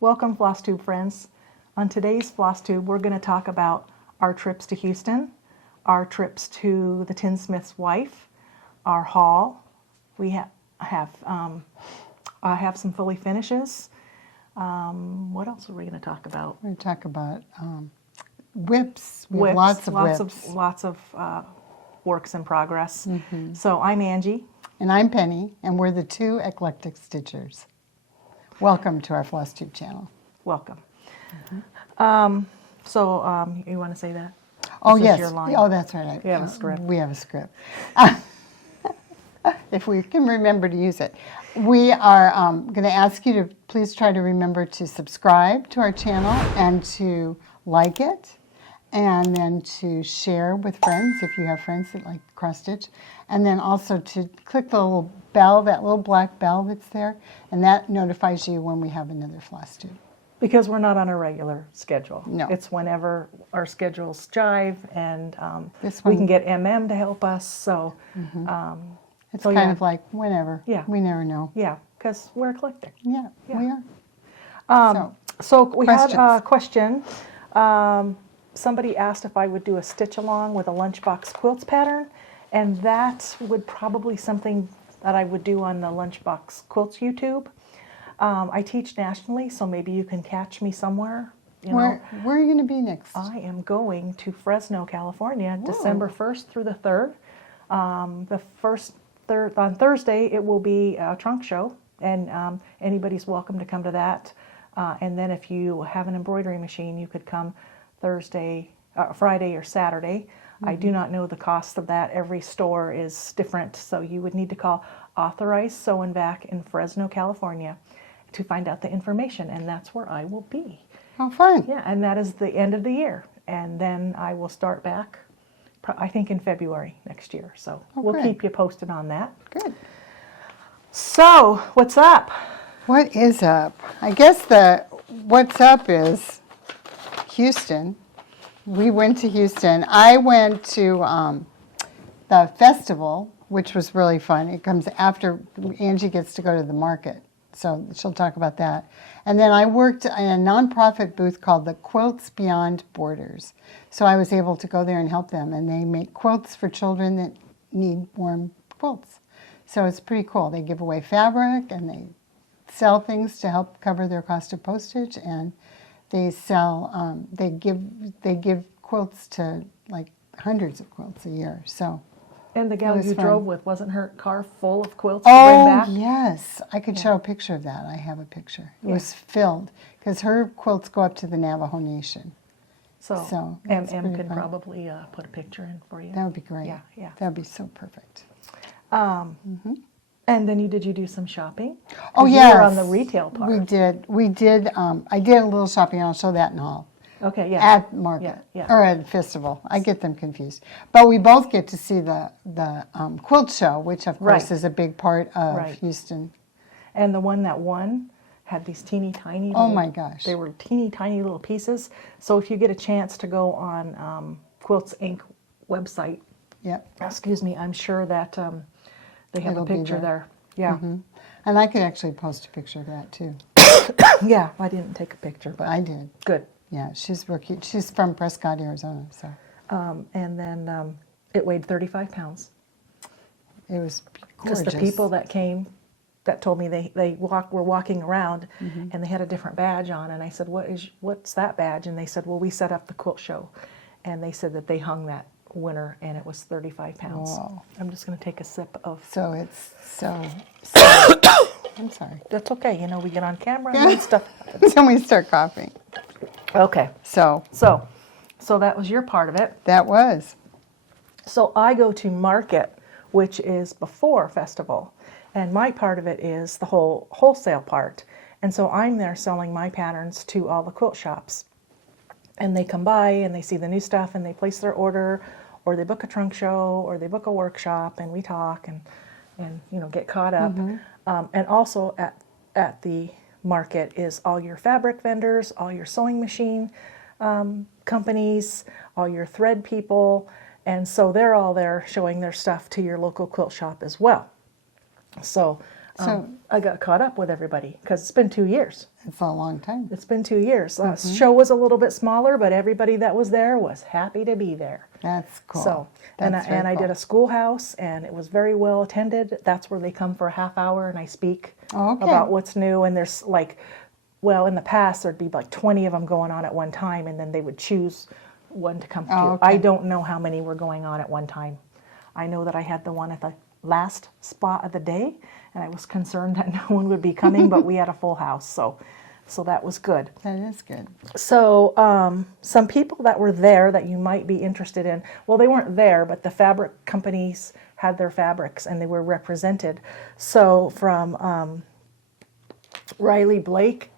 Welcome, FlossTube friends. On today's FlossTube, we're going to talk about our trips to Houston, our trips to the Tinsmith's wife, our haul. We I have some fully finishes. What else are we going to talk about? We're going to talk about whips. We have lots of whips. Lots of works in progress. So I'm Angie. And I'm Penny, and we're the two eclectic stitchers. Welcome to our FlossTube channel. Welcome. You want to say that? Oh, This is yes. your line. Oh, that's right. We have a script. We have a script. If we can remember to use it. We are going to ask you to please try to remember to subscribe to our channel and to like it, and then to share with friends if you have friends that like cross stitch, and then also to click the little bell, that little black bell that's there, and that notifies you when we have another FlossTube. Because we're not on a regular schedule. No. It's whenever our schedules jive, and This we one- can get MM to help us. So, It's So, kind yeah. of like whenever. Yeah. We never know. yeah, because we're eclectic. Yeah, Yeah. we are. So we had a questions. question. Somebody asked if I would do a stitch along with a lunchbox quilts pattern, and that would probably something that I would do on the lunchbox quilts YouTube. I teach nationally, so maybe you can catch me somewhere. You know, Where are you going to be next? I am going to Fresno, California, Whoa. December 1st through the 3rd. On Thursday, it will be a trunk show, and anybody's welcome to come to that. And then if you have an embroidery machine, you could come Friday or Saturday. I do not know the cost of that. Every store is different, so you would need to call Authorized Sew and Back in Fresno, California to find out the information, and that's where I will be. Oh, fun. Yeah, and that is the end of the year, and then I will start back, I think in February next year. So we'll good. keep you posted on that. Good. So what's up? What is up? I guess what's up is Houston. We went to Houston. I went to the festival, which was really fun. It comes after Angie gets to go to the market, so she'll talk about that. And then I worked in a nonprofit booth called the Quilts Beyond Borders. So I was able to go there and help them, and they make quilts for children that need warm quilts. So it's pretty cool. They give away fabric, and they sell things to help cover their cost of postage, and they sell, they give quilts to like hundreds of quilts a year. So. And the gal was you fun. drove with, wasn't her car full of quilts to bring back? Oh, yes. I could show a picture of that. I have a picture. It was filled, because her quilts go up to the Navajo Nation. So that's M pretty can fun. probably put a picture in for you. That would be great. Yeah, yeah. That would be so perfect. And then did you do some shopping? Oh, 'Cause yes. You were on the retail part. We did. I did a little shopping. I'll show that in haul. Okay, yeah. At market, Yeah. or at festival. I get them confused. But we both get to see the quilt show, which of course Right. is a big part of Right. Houston. And the one that won had these teeny tiny Oh little, my gosh. they were teeny tiny little pieces. So if you get a chance to go on Quilts Inc. website, Yep. excuse me, I'm sure that they have It'll a be picture there. Yeah. And I could actually post a picture of that too. Yeah, I didn't take a picture, but I did. good. Yeah, she's cute. She's from Prescott, Arizona, so And then it weighed 35 pounds. it was Because gorgeous. the people that came, that told me they were walking around, and they had a different badge on, and I said, what's that badge? And they said, well, we set up the quilt show, and they said that they hung that winner, and it was 35 pounds. Wow. I'm just going to take a sip of. So it's so I'm sorry. That's okay. You know, we get on camera and stuff. Then we start coughing. Okay. So So that was your part of it. that was. So I go to market, which is before festival, and my part of it is the whole wholesale part. And so I'm there selling my patterns to all the quilt shops. And they come by and they see the new stuff and they place their order, or they book a trunk show, or they book a workshop, and we talk and get caught up. And also at the market is all your fabric vendors, all your sewing machine companies, all your thread people, and so they're all there showing their stuff to your local quilt shop as well. So So I got caught up with everybody because it's been 2 years. it's a long time. It's been 2 years. Show was a little bit smaller, but everybody that was there was happy to be there. That's cool. So, That's very I cool. did a schoolhouse, and it was very well attended. That's where they come for a half hour, and I speak Okay. about what's new. And there's like, well, in the past, there'd be like 20 of them going on at one time, and then they would choose one to come to. Oh, okay. I don't know how many were going on at one time. I know that I had the one at the last spot of the day, and I was concerned that no one would be coming, but we had a full house, so that was good. That is good. So some people that were there that you might be interested in, well, they weren't there, but the fabric companies had their fabrics and they were represented. So from Riley Blake,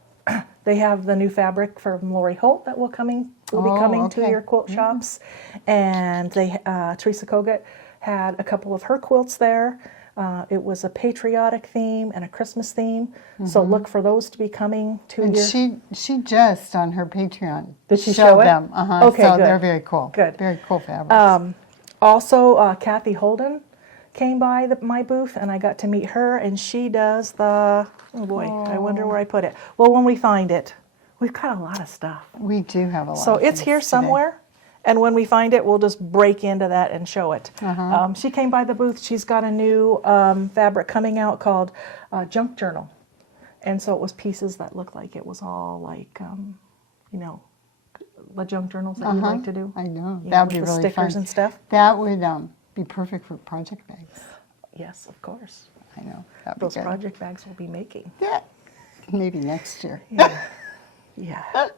they have the new fabric from Lori Holt that will be coming to okay. your quilt shops. And they Theresa Kogut had a couple of her quilts there. It was a patriotic theme and a Christmas theme. So look for those to be coming to And your... she just on her Patreon Did she showed show it? them. Okay, so good. they're very cool. Good. Very cool fabrics. Also, Kathy Holden came by my booth, and I got to meet her, and she does the... Oh, boy, I wonder where I put it. Well, when we find it, we've got a lot of stuff. We do have a lot. So of it's things here today. somewhere, and when we find it, we'll just break into that and show it. She came by the booth. She's got a new fabric coming out called Junk Journal. And so it was pieces that looked like it was all like, the junk journals that you like to do. I know. You That would with be the really stickers fun. and stuff. That would be perfect for project bags. Yes, of course. I know. That'd be Those good. project bags we'll be making. Yeah. Maybe next year. Yeah.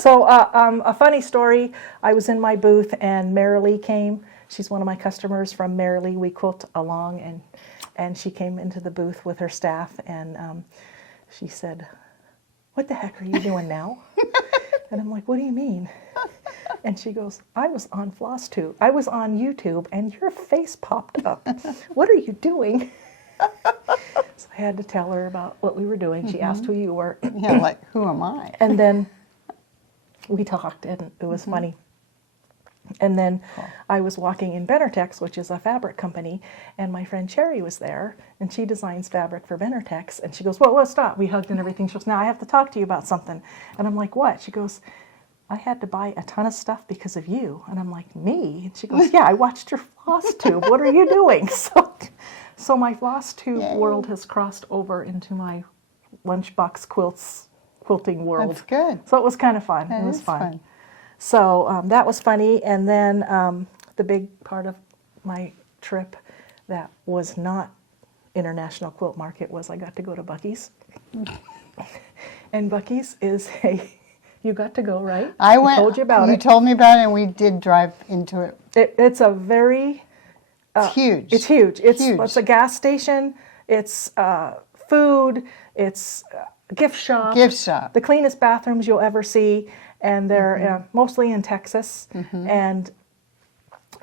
So a funny story, I was in my booth and Marilee came. She's one of my customers from Marilee. We quilt along, and she came into the booth with her staff, and she said, "What the heck are you doing now?" And I'm like, "What do you mean?" And she goes, "I was on FlossTube. I was on YouTube, and your face popped up. What are you doing?" So I had to tell her about what we were doing. She asked who you were. Yeah, like, who am I? And then we talked, and it was funny. And then I was walking in Benartex, which is a fabric company, and my friend Cherry was there, and she designs fabric for Benartex. And she goes, "Well, let's stop." We hugged and everything. She goes, "Now I have to talk to you about something." And I'm like, "What?" She goes, "I had to buy a ton of stuff because of you." And I'm like, "Me?" And she goes, "Yeah, I watched your FlossTube. What are you doing?" So my FlossTube world has crossed over into my lunchbox quilting world. That's good. So it was kind of fun. That It was is fun. So that was funny. And then the big part of my trip that was not International Quilt Market was I got to go to Buc-ee's. And Buc-ee's is you got to go, right? I went. Told you about You it. told me about it, and we did drive into it. It's a very... It's huge. It's huge. It's Huge. a gas station. It's food. It's a gift shop. Gift shop. The cleanest bathrooms you'll ever see, and they're mostly in Texas. And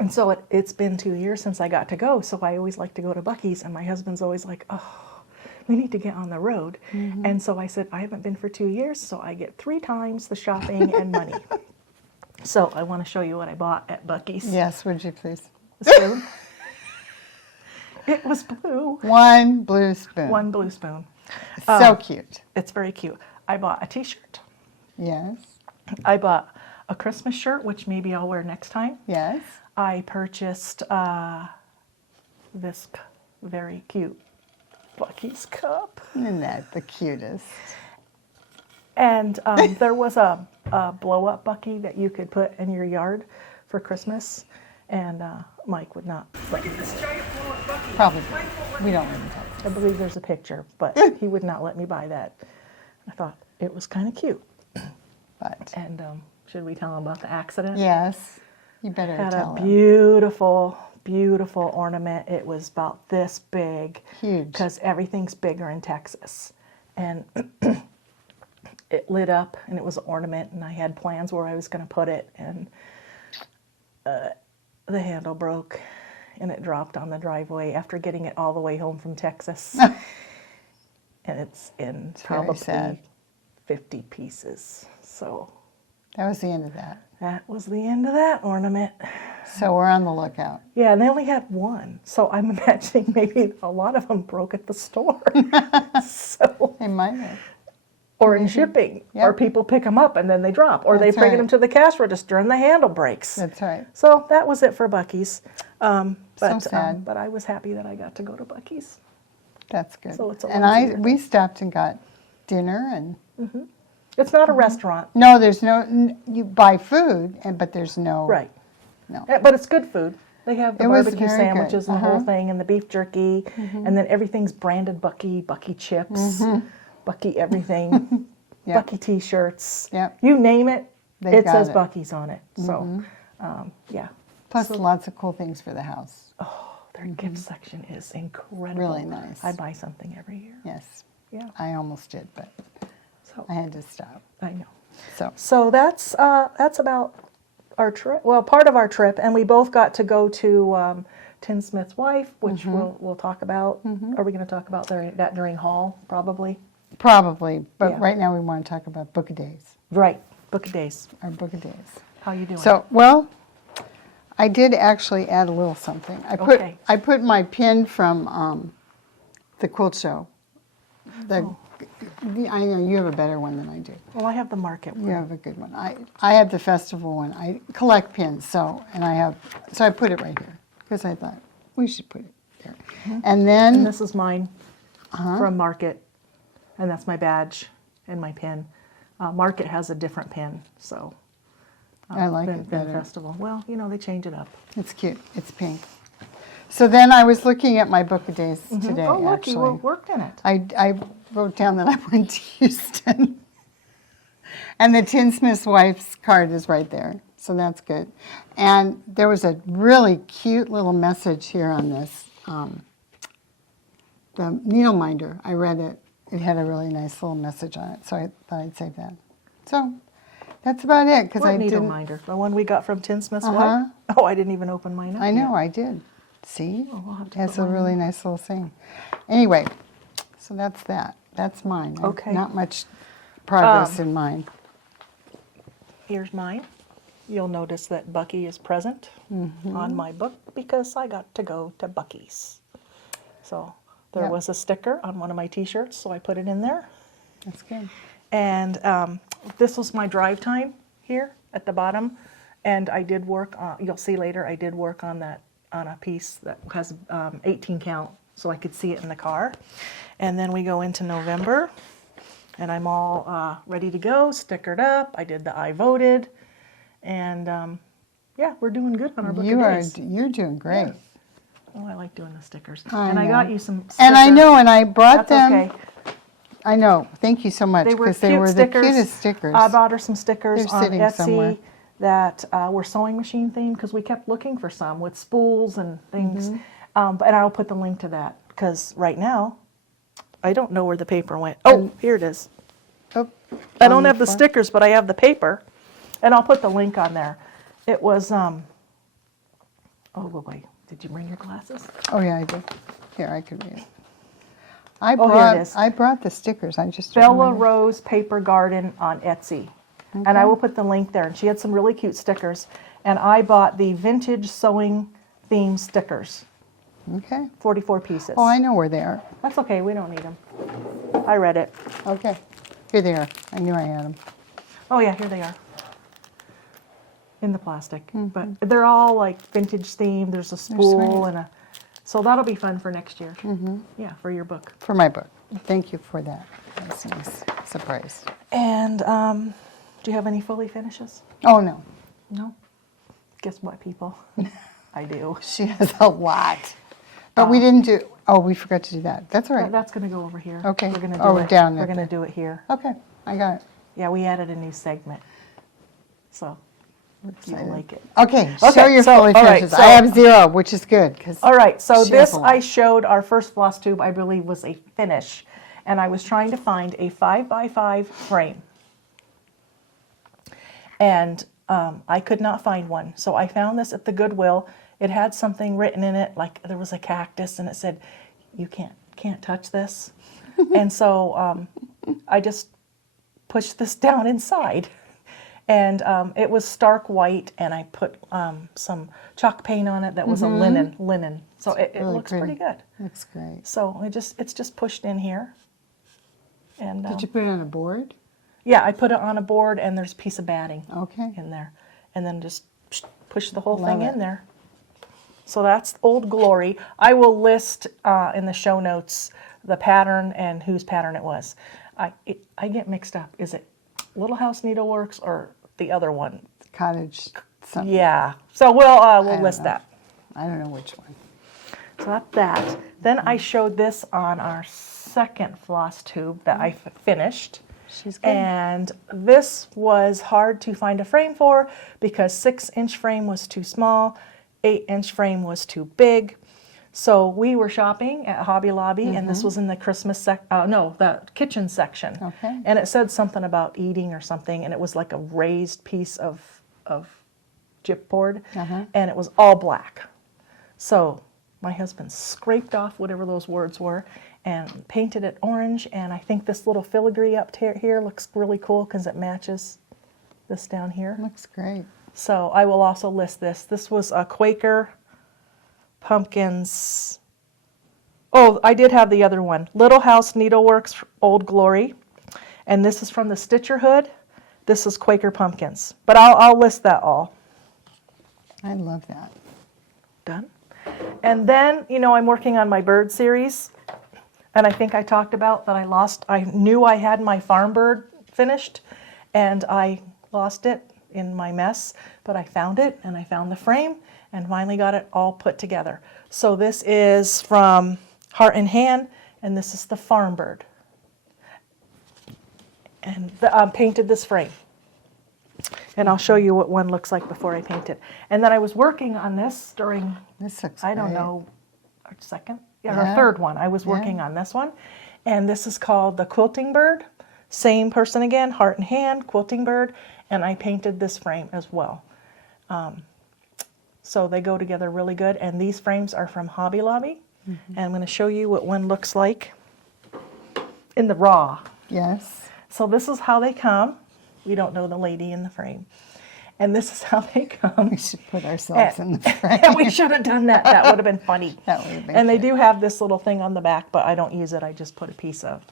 so it's been 2 years since I got to go. So I always like to go to Buc-ee's, and my husband's always like, "Oh, we need to get on the road." And so I said, "I haven't been for 2 years, so I get 3 times the shopping and money." So I want to show you what I bought at Buc-ee's. Yes, would you please? The spoon. It was blue. One blue spoon. One blue spoon. So cute. It's very cute. I bought a t-shirt. Yes. I bought a Christmas shirt, which maybe I'll wear next time. Yes. I purchased this very cute Buc-ee's cup. Isn't that the cutest? And there was a blow-up Buc-ee that you could put in your yard for Christmas. And Mike would not let me. Probably. We don't live in Texas. I believe there's a picture, but he would not let me buy that. I thought it was kind of cute. But And should we tell him about the accident? yes, you better Had tell a them. beautiful, beautiful ornament. It was about this big. Huge. Because everything's bigger in Texas. And it lit up, and it was an ornament, and I had plans where I was going to put it, and the handle broke, and it dropped on the driveway after getting it all the way home from Texas. And it's in very probably sad. 50 pieces. So That was the end of that. that was the end of that ornament. So we're on the lookout. Yeah, and they only had one. So I'm imagining maybe a lot of them broke at the store. So, They might have. or in shipping, Yep. or people pick them up and then they drop, or they That's bring right. them to the cash register and the handle breaks. That's right. So that was it for Buc-ee's. sad. But I was happy that I got to go to Buc-ee's. That's good. So it's a and once a year we stopped and got dinner and It's not a restaurant, no, there's no you buy food but there's no right? No. But it's good food. They have the It was barbecue very good. sandwiches and the whole thing, and the beef jerky, and then everything's branded Bucky chips, Bucky everything, Yep. Bucky T-shirts. Yep. You name it, They it got says it. Bucky's on it. So, yeah. Plus lots of cool things for the house. Their gift section is incredible. Really nice. I buy something every year. Yes. Yeah. I almost did, but So I had to stop. I know. So that's about our trip. Well, part of our trip, and we both got to go to Tinsmith's wife, which we'll talk about. Are we going to talk about that during haul? Probably. probably, but Yeah. right now we want to talk about Book of Days. Right. Book of Days. Our Book of Days. How you doing? So, well, I did actually add a little something. Okay. I put my pin from the quilt show. I know you have a better one than I do. Well, I have the market one. You have a good one. I have the festival one. I collect pins, so I put it right here because I thought we should put it there. And then And this is mine from Market, and that's my badge and my pin. Market has a different pin, so I like than it better. Festival. Well, they change it up. It's cute. It's pink. So then I was looking at my Book of Days today. Oh, look, actually, you worked in it. I wrote down that I went to Houston, and the Tinsmith's wife's card is right there, so that's good. And there was a really cute little message here on this. The needle minder, I read it. It had a really nice little message on it, so I thought I'd save that. So that's about it because What I needle didn't. minder? The one we got from Tinsmith's wife? Oh, I didn't even open mine up I know, yet. I did. See? Oh, we'll have to It's put a mine really nice little thing. Anyway, so that's that. That's mine. Okay. Not much progress in mine. Here's mine. You'll notice that Bucky is present on my book because I got to go to Bucky's. So there Yep. was a sticker on one of my t-shirts, so I put it in there. That's good. And this was my drive time here at the bottom. And I did work on, you'll see later, I did work on that, on a piece that has 18 count, so I could see it in the car. And then we go into November, and I'm all ready to go, stickered up. I did the I voted. And yeah, we're doing good on our Book of Days. You're doing great. Oh, I like doing the stickers. I And I know. got you some stickers. And I know, and I brought That's them. okay. I know. Thank you so much They were because cute they were stickers. the cutest stickers. I bought her some stickers They're on sitting Etsy somewhere. that were sewing machine themed because we kept looking for some with spools and things. Mm-hmm. And I'll put the link to that because right now I don't know where the paper went. Oh, here it is. Oh, I on don't have the floor. stickers, but I have the paper, and I'll put the link on there. It was oh wait, did you bring your glasses? Oh yeah, I did. Here, I could read it. I Oh, here it brought. is. I brought the stickers. I just Bella remembered. Rose Paper Garden on Etsy. And I will put the link there. And she had some really cute stickers. And I bought the vintage sewing theme stickers, Okay. 44 pieces. Oh, I know where they are. That's okay, we don't need them. I read it. Okay. Here they are. I knew I had them. Oh yeah, here they are. In the plastic. But they're all like vintage themed. There's a spool sweet. and a... So that'll be fun for next year. Yeah, for your book. For my book. Thank you for that. That's a nice surprise. And do you have any fully finishes? Oh, no. No? Guess what, people? I do. She has a lot. But we didn't do, oh, we forgot to do that. That's all right. That's going to go over here. Okay. We're going to do Oh, it. down We're at going to the- do it here. Okay, I got it. Yeah, we added a new segment. So you'll excited. like it. Okay, Okay, show your so, fully all right, finishes. so- I have 0, which is good. 'Cause All right, so she has this a lot. I showed our first FlossTube, I believe, was a finish. And I was trying to find a 5x5 frame. And I could not find one. So I found this at the Goodwill. It had something written in it, like there was a cactus, and it said, "You can't touch this." And so I just pushed this down inside. And it was stark white, and I put some chalk paint on it that was a linen. So it really looks pretty good. Looks great. So it's just pushed in here. And Did you put it on a board? yeah, I put it on a board, and there's a piece of batting Okay. in there, and then just push the whole Love thing it. in there. So that's Old Glory. I will list in the show notes the pattern and whose pattern it was. I get mixed up. Is it Little House Needleworks or the other one? Cottage something. Yeah. So we'll don't list know. that. I don't know which one. So that's that. Then I showed this on our second floss tube that I finished. She's good. And this was hard to find a frame for because 6-inch frame was too small, 8-inch frame was too big. So we were shopping at Hobby Lobby, and this was in the Christmas the kitchen section. Okay. And it said something about eating or something, and it was like a raised piece of chipboard, and it was all black. So my husband scraped off whatever those words were and painted it orange, and I think this little filigree up here looks really cool because it matches this down here. Looks great. So I will also list this. This was a Quaker Pumpkins. Oh, I did have the other one. Little House Needleworks Old Glory. And this is from the Stitcherhood. This is Quaker Pumpkins. But I'll list that all. I love that. Done. And then, I'm working on my bird series. And I think I talked about that I knew I had my farm bird finished, and I lost it in my mess, but I found it, and I found the frame, and finally got it all put together. So this is from Heart and Hand, and this is the farm bird. And painted this frame. And I'll show you what one looks like before I paint it. And then I was working on this during, This looks I don't great. know, our second? Yeah, Yeah. our third one. I was working on this one. And this is called the Quilting Bird. Same person again, Heart and Hand, Quilting Bird. And I painted this frame as well. So they go together really good. And these frames are from Hobby Lobby. And I'm going to show you what one looks like in the raw. Yes. So this is how they come. We don't know the lady in the frame. And this is how they come. We should put ourselves in the frame. And we should have done that. That would have been funny. That would have been And they cute. do have this little thing on the back, but I don't use it. I just put a piece of,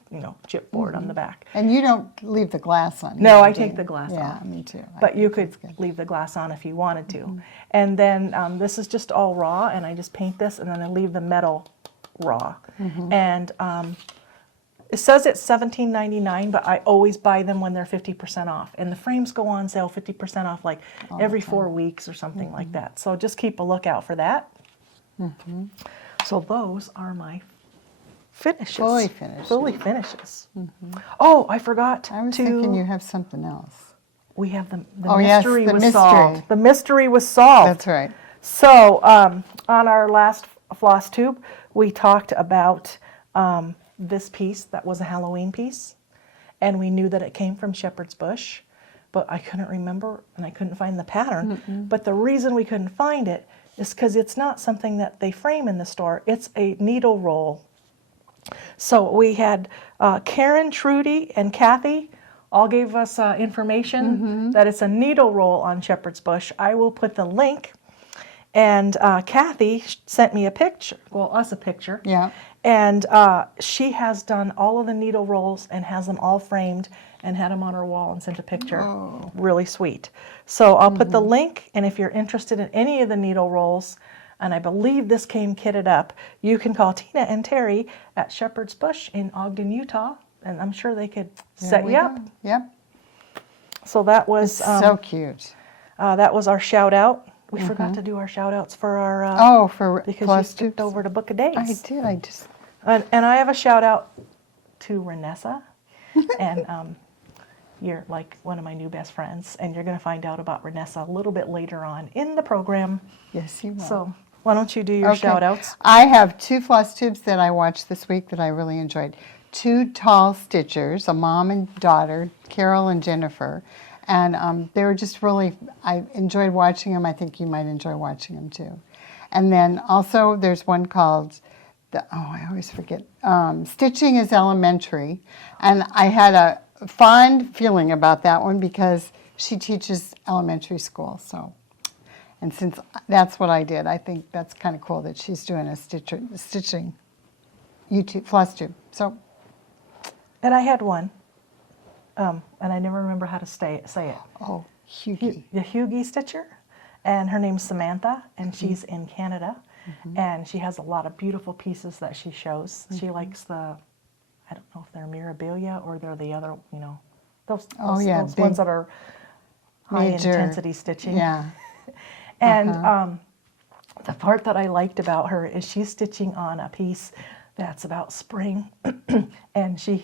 chipboard on the back. And you don't leave the glass on. No, either, I do take you? the glass off. Yeah, me too. I But you think could that's good. leave the glass on if you wanted to. And then this is just all raw, and I just paint this, and then I leave the metal raw. And it says it's $17.99, but I always buy them when they're 50% off. And the frames go on sale 50% off like every 4 weeks or something like that. So just keep a lookout for that. So those are my finishes. Fully finished. Fully finishes. Oh, I forgot I was to... thinking you have something else. We have the Oh, yes, mystery the was mystery. solved. The mystery was solved. That's right. So on our last floss tube, we talked about this piece that was a Halloween piece, and we knew that it came from Shepherd's Bush, but I couldn't remember and I couldn't find the pattern. But the reason we couldn't find it is because it's not something that they frame in the store. It's a needle roll. So we had Karen, Trudy, and Kathy all gave us information that it's a needle roll on Shepherd's Bush. I will put the link. And Kathy sent me a picture, us a picture. Yeah. And she has done all of the needle rolls and has them all framed and had them on her wall and sent a picture. Oh. Really sweet. So I'll put the link, and if you're interested in any of the needle rolls, and I believe this came kitted up, you can call Tina and Terry at Shepherd's Bush in Ogden, Utah, and I'm sure they could set you up. Yep. So that was So cute. that was our shout out. We forgot to do our shout outs for our Oh, for because you floss skipped tubes. over to Book of Days. I did. I just. And I have a shout out to Renessa, and you're like one of my new best friends, and you're going to find out about Renessa a little bit later on in the program. Yes, you will. So why don't you do your Okay. shout outs? I have 2 floss tubes that I watched this week that I really enjoyed. 2 tall stitchers, a mom and daughter, Carol and Jennifer. And they were just really, I enjoyed watching them. I think you might enjoy watching them too. And then also there's one called, I always forget, Stitching is Elementary. And I had a fond feeling about that one because she teaches elementary school, so. And since that's what I did, I think that's kind of cool that she's doing a stitching YouTube, FlossTube. So, And I had one, and I never remember how to say it. oh, Hughie. The Hughie Stitcher, and her name's Samantha, and she's in Canada, and she has a lot of beautiful pieces that she shows. She likes the, I don't know if they're Mirabilia or they're the other, you know, those big, ones that are high major, intensity stitching. Yeah. And the part that I liked about her is she's stitching on a piece that's about spring, and she's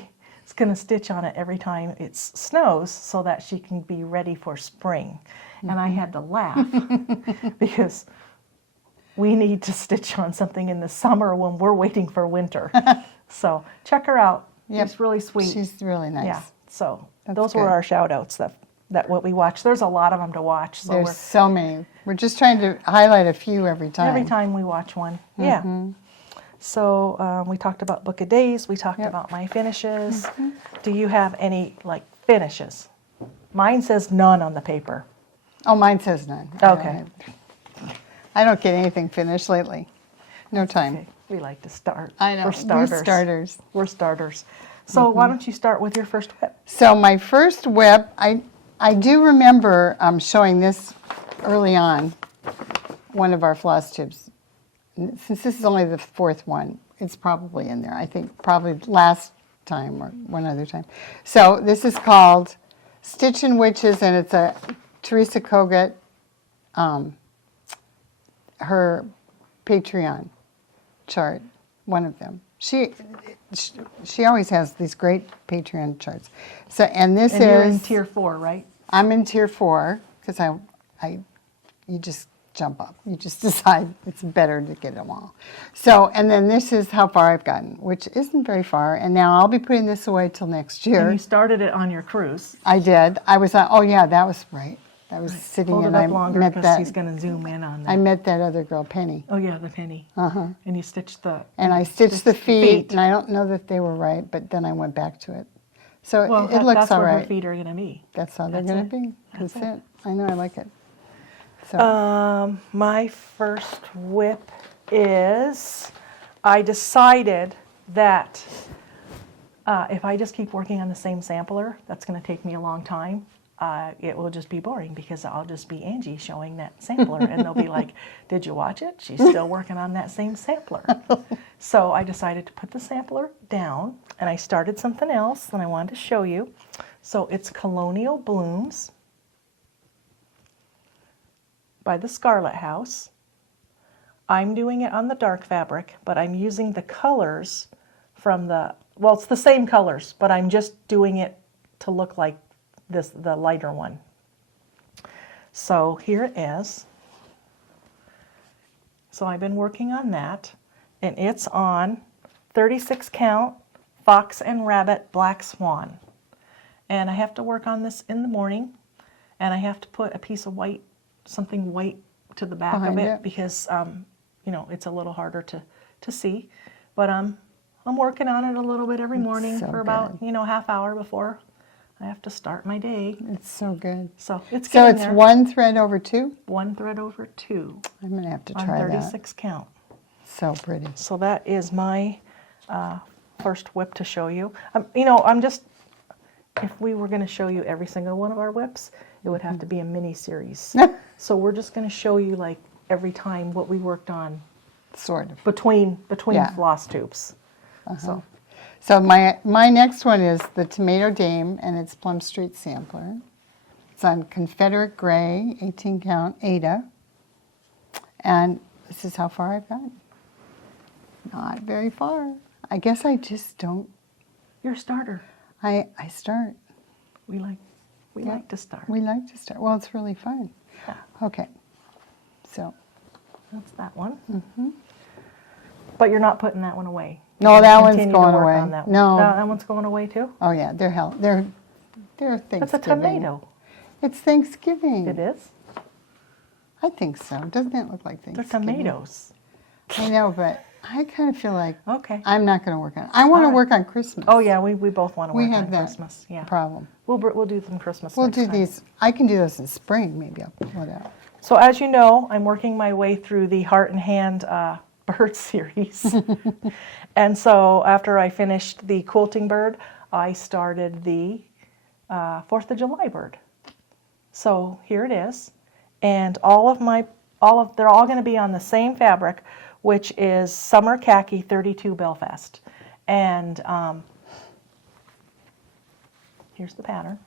going to stitch on it every time it snows so that she can be ready for spring. And I had to laugh because we need to stitch on something in the summer when we're waiting for winter. So check her out. Yep. She's really sweet. She's really nice. Yeah. So That's those good. were our shout outs that what we watch. There's a lot of them to watch. So There's so many. We're just trying to highlight a few every time. every time we watch one. Yeah. So we talked about Book of Days. We talked about my finishes. Do you have any like finishes? Mine says none on the paper. Oh, mine says none. Okay. I don't get anything finished lately. No time. Okay. We like to start. I know. We're starters. We're starters. We're starters. So why don't you start with your first whip? So my first whip, I do remember showing this early on, one of our floss tubes. Since this is only the fourth one, it's probably in there. I think probably last time or one other time. So this is called Stitchin' Witches, and it's a Theresa Kogut, her Patreon chart, one of them. She always has these great Patreon charts. So, and this And is you're in tier 4, right? I'm in tier 4 because you just jump up. You just decide it's better to get them all. So, and then this is how far I've gotten, which isn't very far. And now I'll be putting this away till next year. And you started it on your cruise. I did. I was on, oh yeah, that was right. I was sitting Hold and it I up longer met because that. he's going to zoom in on that. I met that other girl, Penny. Oh yeah, the penny. Uh-huh. And you stitched the. And I stitched the feet, feet. and I don't know that they were right, but then I went back to it. So Well, it looks that's all where her right. feet are going to be. That's how they're That's going to it. be. That's That's it. I know, I like it. So. My first whip is, I decided that if I just keep working on the same sampler, that's going to take me a long time. It will just be boring because I'll just be Angie showing that sampler and they'll be like, did you watch it? She's still working on that same sampler. So I decided to put the sampler down and I started something else and I wanted to show you. So it's Colonial Blooms by the Scarlet House. I'm doing it on the dark fabric, but I'm using the colors from well, it's the same colors, but I'm just doing it to look like the lighter one. So here it is. So I've been working on that, and it's on 36 count Fox and Rabbit Black Swan. And I have to work on this in the morning, and I have to put a piece of white, something white to the back Behind of it it. because you know, it's a little harder to see. But I'm working on it a little bit every morning so for about half hour before I have to start my day. It's so good. So it's So getting it's there. one thread over 2? One thread over 2 I'm going to have to on try that. 36 count. So pretty. So that is my first whip to show you. I'm just, if we were going to show you every single one of our whips, it would have to be a mini series. So we're just going to show you like every time what we worked on Sort of. between Yeah. floss tubes. So my next one is the Tomato Dame, and it's Plum Street Sampler. It's on Confederate Gray, 18 count Ada. And this is how far I've gotten. Not very far. I guess I just don't, You're a starter. I start. We like to start. We like to start. Well, it's really fun. Yeah. Okay. So, That's that one. But you're not putting that one away. no, You're that gonna one's continue to going work away. on that one. No. That one's going away too? oh yeah, they're Thanksgiving. That's a tomato. It's Thanksgiving. It is? I think so. Doesn't it look like They're Thanksgiving? tomatoes. I know, but I kind of feel like Okay. I'm not going to work on it. I want to work on Christmas. Oh yeah, we both want to We work have on that Christmas. Yeah. problem. We'll do some Christmas. We'll next do time. these. I can do those in spring, maybe. I'll pull it out. So as you know, I'm working my way through the Heart and Hand bird series. And so after I finished the quilting bird, I started the 4th of July bird. So here it is. And they're all going to be on the same fabric, which is Summer Khaki 32 Belfast. And here's the pattern.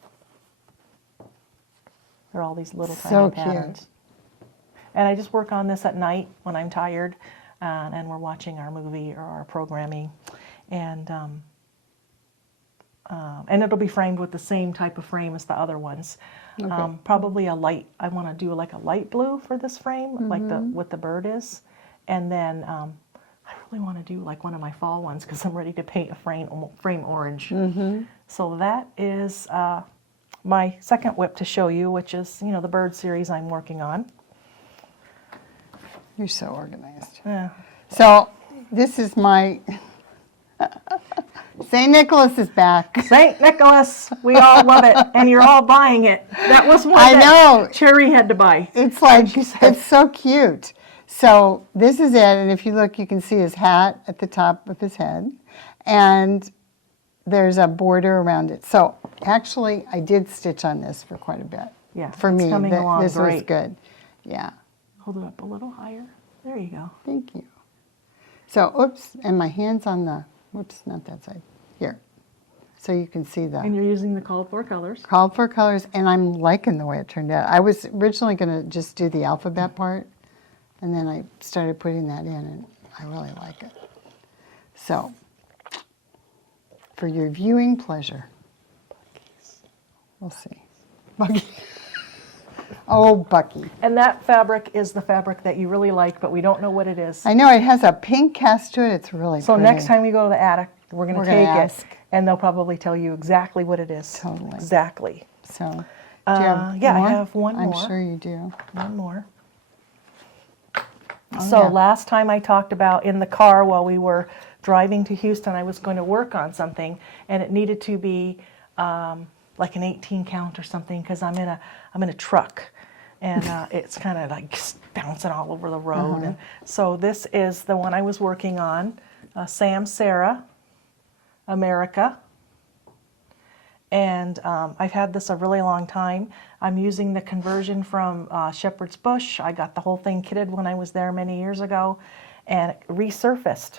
They're all these little So tiny patterns. And I just work on this at night when I'm tired and we're watching our movie or our programming. And it'll be framed with the same type of frame as the other ones. Okay. Probably I want to do like a light blue for this frame, like what the bird is. And then I really want to do like one of my fall ones because I'm ready to paint a frame orange. So that is my second whip to show you, which is, the bird series I'm working on. You're so organized. Yeah. So this is my St. Nicholas is back. St. Nicholas, we all love it, and you're all buying it. That was one I that know. Cherry had to buy. It's like, she said- it's so cute. So this is it, and if you look, you can see his hat at the top of his head, and there's a border around it. So actually, I did stitch on this for quite a bit. Yeah, For it's me, coming along this was great. good. Yeah, Hold it up a little higher. There you go. thank you. So, oops, and my hand's on the, whoops, not that side, here. So you can see the And you're using the called for colors. called for colors, and I'm liking the way it turned out. I was originally going to just do the alphabet part, and then I started putting that in, and I really like it. So, for your viewing pleasure, we'll see. Bucky. Oh, Bucky. And that fabric is the fabric that you really like, but we don't know what it is. I know it has a pink cast to it. It's really So pretty. next time we go to the attic, we're going We're to gonna take ask. it, and they'll probably tell you exactly what it is. Totally. Exactly. So, do you have yeah, I more? have one I'm more. sure you do. One more. Oh, So yeah. last time I talked about in the car while we were driving to Houston, I was going to work on something, and it needed to be like an 18 count or something because I'm in a truck, and it's kind of like bouncing all over the road. And so this is the one I was working on, Sam Sarah, America. And I've had this a really long time. I'm using the conversion from Shepherd's Bush. I got the whole thing kitted when I was there many years ago, and it resurfaced.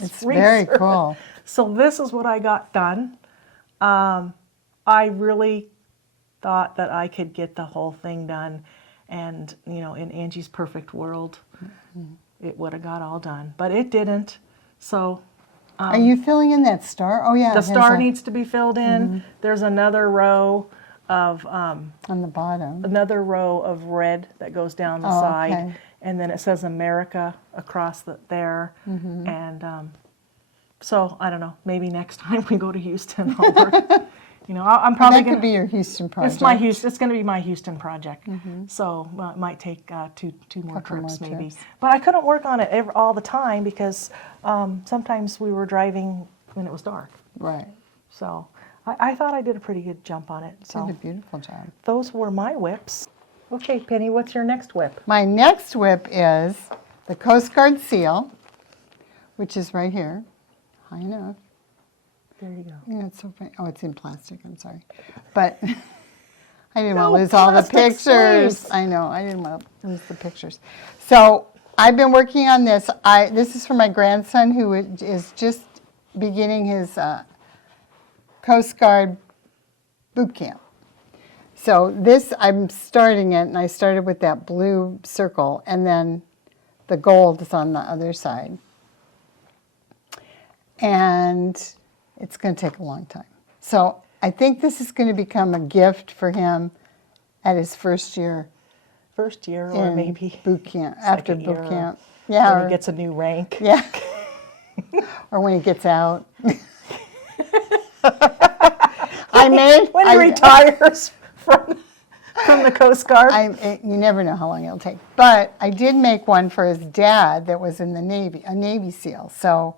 It's very cool. So this is what I got done. I really thought that I could get the whole thing done, and in Angie's perfect world, it would have got all done, but it didn't. So Are you filling in that star? Oh, yeah. the it has star a- needs to be filled in. There's another row of on the bottom. red that goes down the Oh, side, okay. and then it says America across there. And so I don't know. Maybe next time we go to Houston, I'll work. I'm probably That going could be your Houston project. It's my Houston. It's going to be my Houston project. So it might take two more Couple more trips maybe. trips. But I couldn't work on it all the time because sometimes we were driving when it was dark. Right. So I thought I did a pretty good jump on it. Did a So beautiful job. those were my whips. Okay, Penny, what's your next whip? My next whip is the Coast Guard seal, which is right here. High enough. There you go. Yeah, it's so funny. Oh, it's in plastic. I'm sorry. But I didn't No want to lose all the plastic pictures. sleeves. I know. I didn't want to lose the pictures. So I've been working on this. This is for my grandson who is just beginning his Coast Guard boot camp. So this, I'm starting it, and I started with that blue circle, and then the gold is on the other side. And it's going to take a long time. So I think this is going to become a gift for him at his first year First year or in maybe boot camp, after second year, boot or camp. Yeah, when or, he gets a new rank. yeah. Or when he gets out. When he retires from from the Coast Guard. You never know how long it'll take. But I did make one for his dad that was in the Navy, a Navy SEAL. So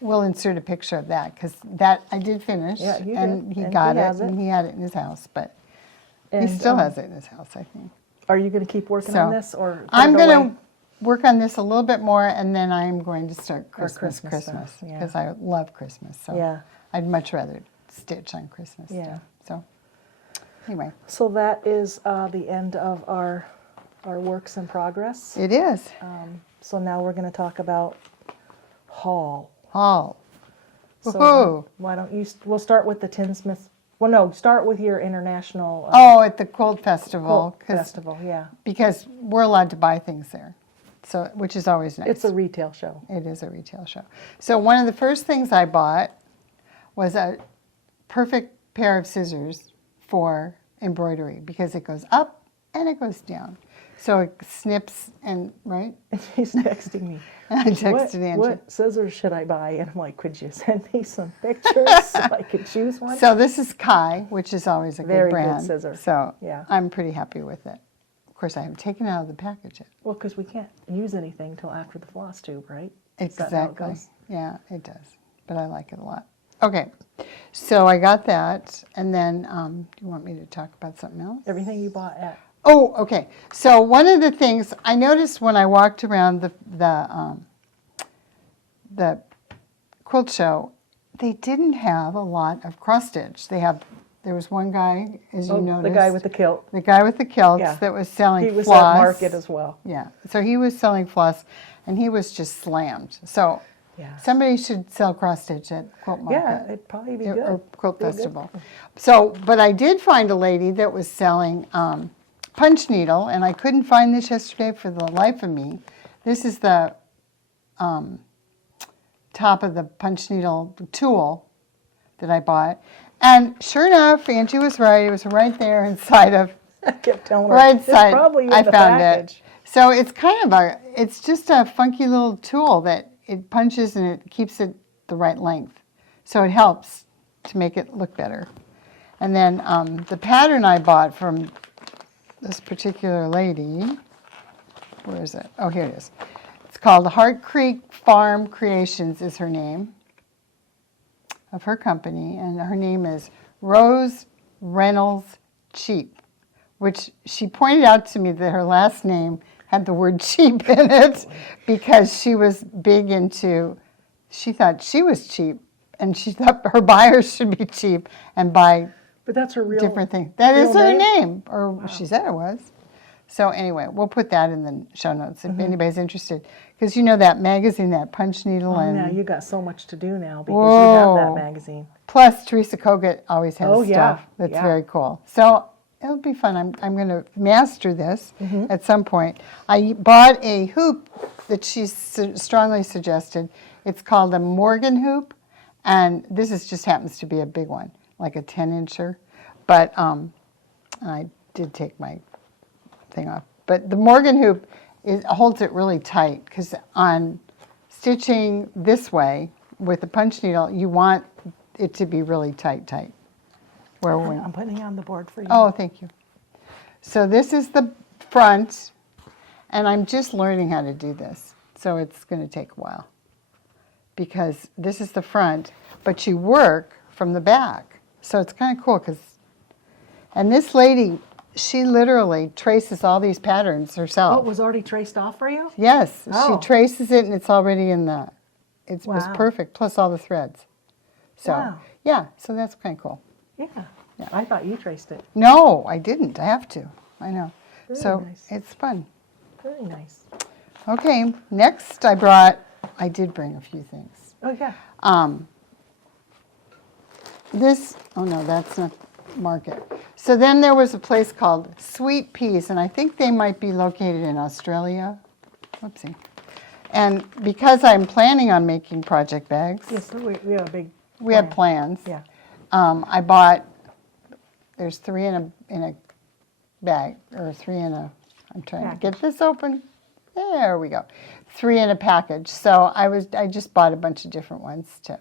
we'll insert a picture of that because that I did finish. Yeah, you and did. he And got he it, has it. and he had it in his house. But he And, still has it in his house, I think. Are you going to keep working on this, or put I'm it going away? to work on this a little bit more, and then I'm going to start Christmas Christmas stuff, yeah. because I love Christmas. So Yeah. I'd much rather stitch on Christmas. Yeah. So anyway, So that is the end of our works in progress. it is So now we're going to talk about haul. haul. So Woohoo! why don't you? We'll start with the Tinsmith. Well, no, start with your international At the Quilt Festival. Quilt festival. Yeah, Because we're allowed to buy things there, so which is always nice. it's a retail show. It is a retail show. So one of the first things I bought was a perfect pair of scissors for embroidery because it goes up and it goes down. So it snips and, right? She's texting me. And I texted Angie. What scissors should I buy? And I'm like, could you send me some pictures so I could choose one? So this is Kai, which is always a Very good good brand. scissor. So Yeah. I'm pretty happy with it. Of course, I haven't taken it out of the package yet. Well, because we can't use anything until after the FlossTube, right? Is that how it Exactly. goes? Yeah, it does. But I like it a lot. Okay, so I got that. And then, do you want me to talk about something else? Everything you bought at. Oh, okay. So one of the things I noticed when I walked around the quilt show, they didn't have a lot of cross stitch. There was one guy, as you noticed. The guy with the kilt. The guy with the kilts Yeah. that was selling He was floss. at market as well. Yeah. So he was selling floss, and he was just slammed. So Yeah. somebody should sell cross stitch at Quilt Market. Yeah, it'd probably be Or good. Quilt Be good. Festival. So, but I did find a lady that was selling punch needle, and I couldn't find this yesterday for the life of me. This is the top of the punch needle tool that I bought. And sure enough, Angie was right. It was right there inside of, I kept telling her. right it's side. probably in I the found package. it. So it's kind of it's just a funky little tool that it punches and it keeps it the right length. So it helps to make it look better. And then the pattern I bought from this particular lady, where is it? Oh, here it is. It's called Heart Creek Farm Creations is her name of her company, and her name is Rose Reynolds Cheap, which she pointed out to me that her last name had the word cheap in it because she was big into, she thought she was cheap, and she thought her buyers should be cheap and buy But that's her real different things. That is real her name, or she said it was. So anyway, we'll put that in the show notes if anybody's interested. Because you know that magazine, that punch needle, Oh, and now you got so much to do now because you have Whoa. that magazine. plus Theresa Kogut always has Oh, yeah, stuff that's yeah. very cool. So it'll be fun. I'm going to master this at some point. I bought a hoop that she strongly suggested. It's called a Morgan hoop, and this just happens to be a big one, like a 10-incher. But I did take my thing off. But the Morgan hoop holds it really tight because on stitching this way with a punch needle, you want it to be really tight. Where when, I'm putting it on the board for you. oh, thank you. So this is the front, and I'm just learning how to do this. So it's going to take a while because this is the front, but you work from the back. So it's kind of cool because, and this lady, she literally traces all these patterns Oh, herself. it was already traced off for you? Yes, Oh. she traces it and it's already in the, it was Wow. perfect, plus all the threads. So, Wow. yeah, so that's kind of cool. Yeah. I thought you traced it. No, I didn't. I have to. I know. Very So nice. it's fun. Very nice. Okay, next I did bring a few things. Oh, yeah. Oh no, that's not Market. So then there was a place called Sweet Peas, and I think they might be located in Australia. Whoopsie. And because I'm planning on making project bags, Yes, so we have a big we have plan. plans. Yeah. I bought, there's 3 in a bag, or 3 in a, I'm trying to get this open. There we go. 3 in a package. So I just bought a bunch of different ones to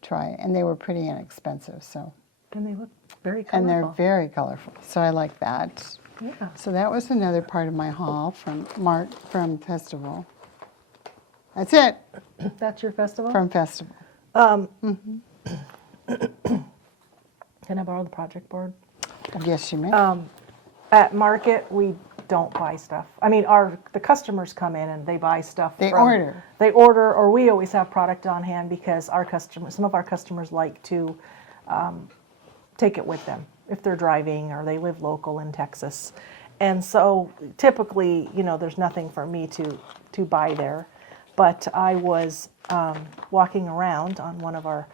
try, and they were pretty inexpensive. So And they look very And colorful. they're very colorful, so I like that. Yeah. So that was another part of my haul from Festival. That's it, That's your festival? from Festival. Can I borrow the project board? Yes, you may. At market, we don't buy stuff. I mean, the customers come in and they buy stuff. They order. They order, or we always have product on hand because some of our customers like to take it with them if they're driving or they live local in Texas. And so typically, there's nothing for me to buy there. But I was walking around on one of our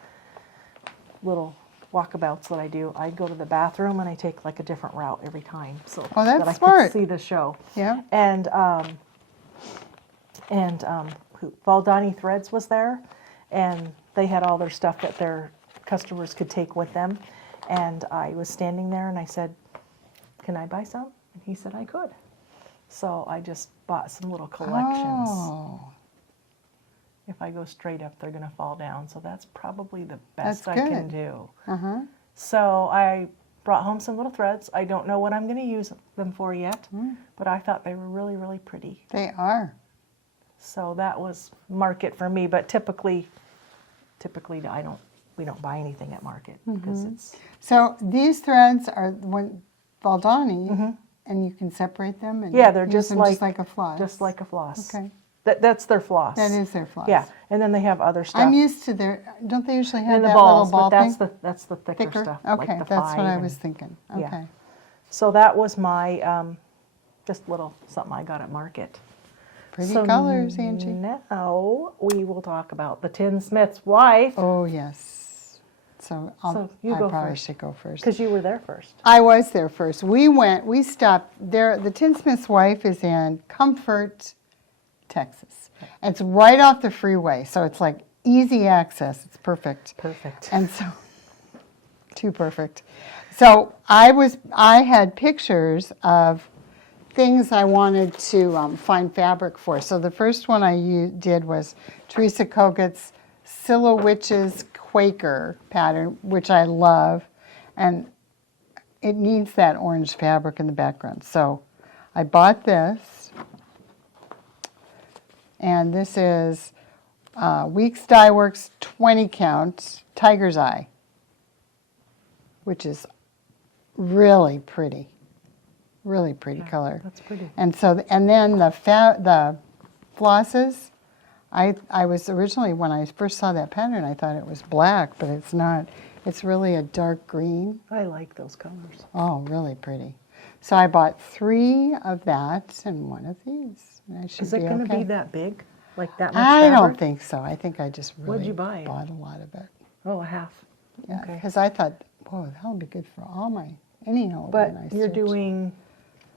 little walkabouts that I do. I go to the bathroom and I take like a different route every time, so that's that I smart. can see the show. Yeah. And Valdani Threads was there, and they had all their stuff that their customers could take with them. And I was standing there and I said, "Can I buy some?" And he said I could. So I just bought some little collections. Oh, If I go straight up, they're going to fall down. So that's probably the best That's I can good. do. uh-huh. So I brought home some little threads. I don't know what I'm going to use them for yet, but I thought they were really, really pretty. They are. So that was market for me. But typically, we don't buy anything at market because it's So these threads are Valdani, and you can separate them. And they're use just them like a floss. Just like a floss. Okay. That's their floss. That is their floss. Yeah, and then they have other stuff. I'm used to don't they usually have in the that balls, little ball but thing? that's the thicker stuff. Okay, like the that's what I 5 was and- thinking. yeah. Okay. So that was my just little something I got at market. Pretty So colors, Angie. Now we will talk about the Tinsmith's wife, Oh, yes. So, So you I go probably first. should go first. because you were there first. I was there first. We stopped there. The Tinsmith's wife is in Comfort, Texas. It's right off the freeway, so it's like easy access. It's perfect. Perfect. And so, too perfect. So I had pictures of things I wanted to find fabric for. So the first one I did was Theresa Kogut's Silhouettes Quaker pattern, which I love, and it needs that orange fabric in the background. So I bought this, and this is Weeks Dye Works 20 count Tiger's Eye, which is really pretty color. That's pretty. And so, and then the flosses, I was originally, when I first saw that pattern, I thought it was black, but it's not. It's really a dark green. I like those colors. Oh, really pretty. So I bought 3 of that and 1 of these. And I should Is it be going to okay. be that big? Like that much I fabric? don't think so. I think I just What'd really you buy? bought a lot of it. Oh, a half. Yeah, Okay. because I thought, whoa, that'll be good for all my, anyhow. But when I you're search. doing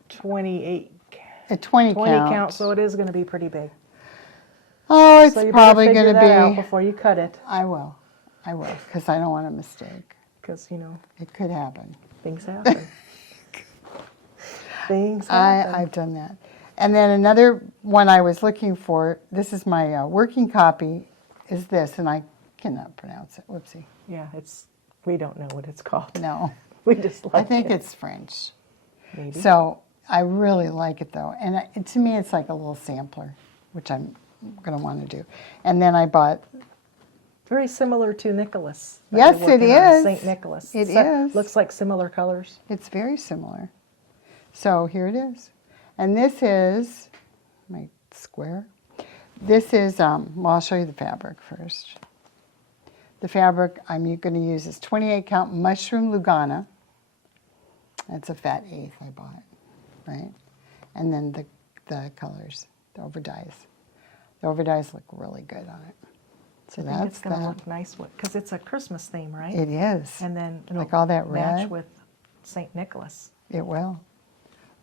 28, A 20 count, so it is going to be pretty big. Oh, it's So you probably better going figure that out to be. before you cut it, I will, because I don't want a mistake. because It could happen. things happen. Things happen. I've done that. And then another one I was looking for, this is my working copy, is this, and I cannot pronounce it. Whoopsie. Yeah, we don't know what it's called. No, We just like I think it. it's French. Maybe. So I really like it though. And to me, it's like a little sampler, which I'm going to want to do. And then I bought, Very similar to Nikolas. that Yes, you're working it on, is. St. Nicholas. It is. Looks like similar colors. it's very similar. So here it is. And this is my square. This is, well, I'll show you the fabric first. The fabric I'm going to use is 28 count mushroom Lugana. That's a fat eighth I bought, right? And then the colors, the overdyes. The overdyes look really good on it. So I think that's it's going to that. look nice because it's a Christmas theme, right? It is. And then it'll Like all that match red? with St. Nicholas. It will.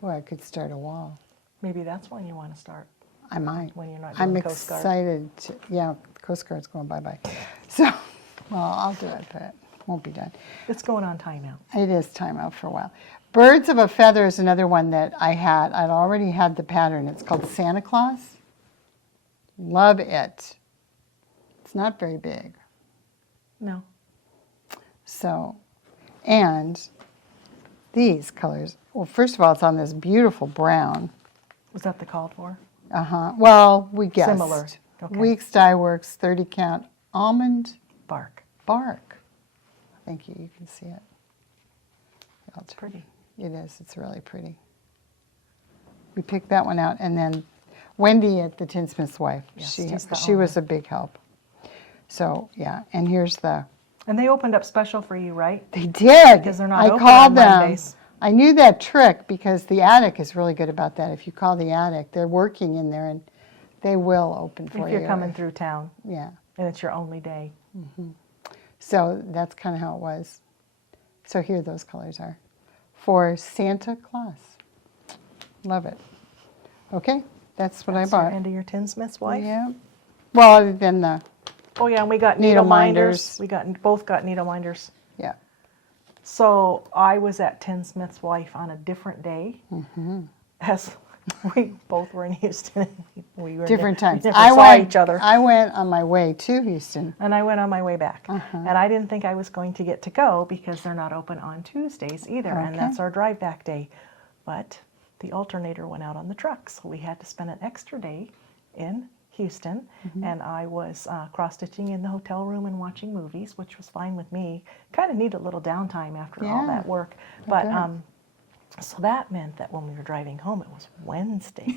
Oh, I could start a wall. Maybe that's when you want to start. I might. When you're not I'm doing Coast Guard. excited to, yeah, Coast Guard's going bye-bye. So, well, I'll do it, but it won't be done. It's going on timeout. It is time out for a while. Birds of a Feather is another one that I had. I'd already had the pattern. It's called Santa Claus. Love it. It's not very big. No. So, And these colors, well, first of all, it's on this beautiful brown. Was that the called for? Well, we guessed. Similar. Okay. Weeks Dye Works 30 count almond Bark. bark. Thank you. You can see it. It's pretty. It is. It's really pretty. We picked that one out, and then Wendy at the Tinsmith's wife. Yes, she she's the she was owner. a big help. So yeah, and here's the. And they opened up special for you, right? They did. Because they're not I open called on them. Mondays. I knew that trick because the attic is really good about that. If you call the attic, they're working in there, and they will open for you. If you're coming through town Yeah. and it's your only day. So that's kind of how it was. So here those colors are for Santa Claus. Love it. Okay, that's what That's I your bought. end of your Tinsmith's wife? Yeah. Well, other than the, Oh yeah, and we got Needle needle minders. minders. We both got needle minders. yeah. So I was at Tinsmith's wife on a different day, as we both were in Houston. We were Different times. We never saw each other. I went on my way to Houston. And I went on my way back. And I didn't think I was going to get to go because they're not open on Tuesdays either. And that's our drive back day. But the alternator went out on the truck. So we had to spend an extra day in Houston. And I was cross-stitching in the hotel room and watching movies, which was fine with me. Kind of need a little downtime after all Yeah. that work. But so that meant that when we were driving home, it was Wednesday.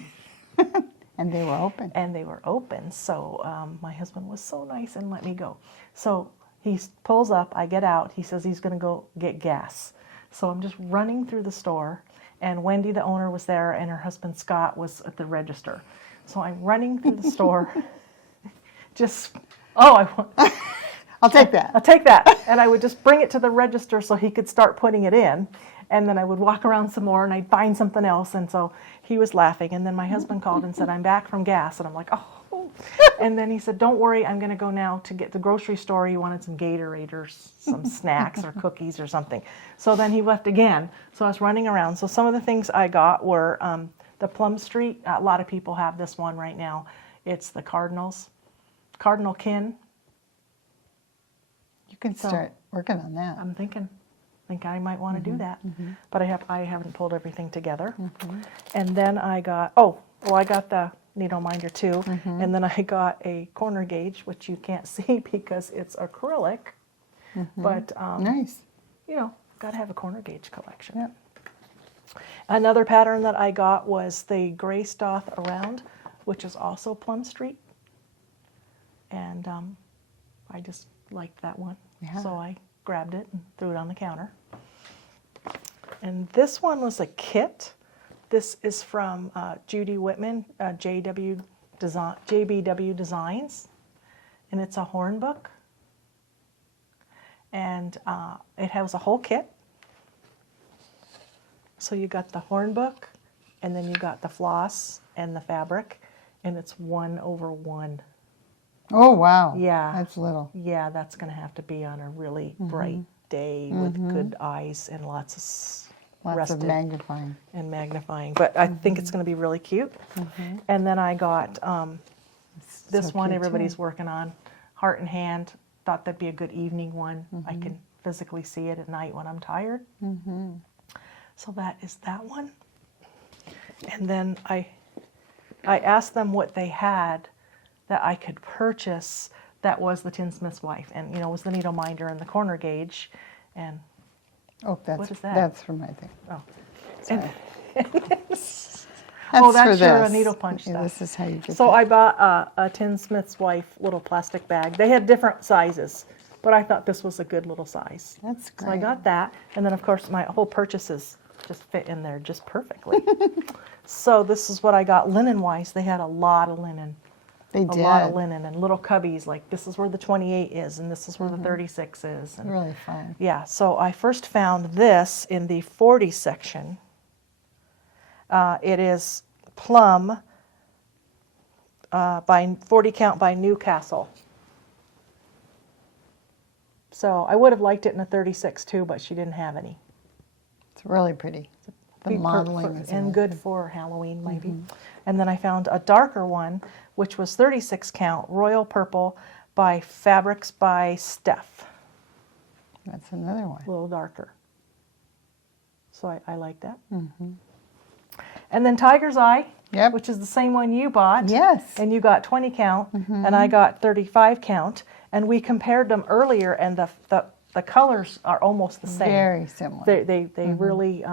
And they were open. And they were open. So my husband was so nice and let me go. So he pulls up, I get out, he says he's going to go get gas. So I'm just running through the store, and Wendy, the owner, was there, and her husband Scott was at the register. So I'm running through the store, I'll take that. I'll take that. And I would just bring it to the register so he could start putting it in. And then I would walk around some more and I'd find something else. And so he was laughing. And then my husband called and said, I'm back from gas. And I'm like, oh. And then he said, don't worry, I'm going to go now to get the grocery store. He wanted some Gatorade or some snacks or cookies or something. So then he left again. So I was running around. So some of the things I got were the Plum Street. A lot of people have this one right now. It's the Cardinal Kin. You can start working on that. I'm thinking I might want to do that, but I haven't pulled everything together. And then I got I got the needle minder too, and then I got a corner gauge, which you can't see because it's acrylic, but Nice. got to have a corner gauge collection. Yep. Another pattern that I got was the Gray Stoth Around, which is also Plum Street, and I just liked that one. Yeah. So I grabbed it and threw it on the counter. And this one was a kit. This is from Judy Whitman, JBW Designs, and it's a horn book. And it has a whole kit. So you got the horn book, and then you got the floss and the fabric, and it's 1/1. Oh, wow. Yeah. That's little. Yeah, that's going to have to be on a really bright day with good eyes and lots of Lots rested of magnifying. and magnifying. But I think it's going to be really cute. And then I got this So one cute, everybody's too. working on, Heart in Hand. Thought that'd be a good evening one. I can physically see it at night when I'm tired. So that is that one. And then I asked them what they had that I could purchase that was the Tinsmith's wife, and it was the needle minder and the corner gauge, and Oh, that's What is that? That's for my thing. and That's that's for your this. needle punch Yeah, stuff. this is how you get So that. I bought a Tinsmith's wife little plastic bag. They had different sizes, but I thought this was a good little size. That's So I great. got that, and then of course my whole purchases just fit in there just perfectly. So this is what I got linen-wise. They had a lot of linen. They A did. lot of linen and little cubbies, like this is where the 28 is and this is where the 36 is. And Really fun. yeah, so I first found this in the 40 section. It is Plum by 40 count by Newcastle. So I would have liked it in a 36 too, but she didn't have any. It's really pretty. The Be modeling is and really good for Halloween maybe. And then I found a darker one, which was 36 count, Royal Purple by Fabrics by Steph. That's another one. a little darker. So I like that. And then Tiger's Eye, Yep. which is the same one you bought. Yes. And you got 20 count, and I got 35 count. And we compared them earlier, and the colors are almost the same. Very similar. They really,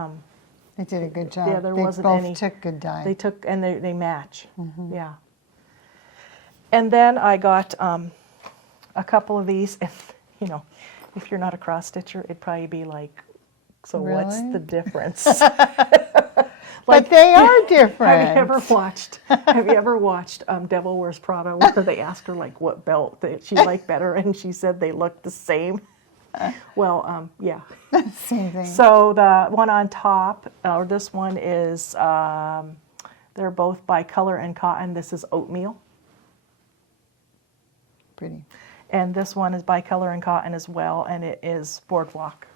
They did a good job. yeah, there they wasn't both any. took good dye. They took, and they match. Yeah. And then I got a couple of these, and you know, if you're not a cross stitcher, it'd probably be like, so what's Really? the difference? But they are different. Have you ever watched Devil Wears Prada, where they asked her like what belt that she liked better, and she said they looked the same? Well, yeah. Same thing. So the one on top, or this one is, they're both by Color and Cotton. This is Oatmeal. Pretty. And this one is by Color and Cotton as well, and it is Boardwalk.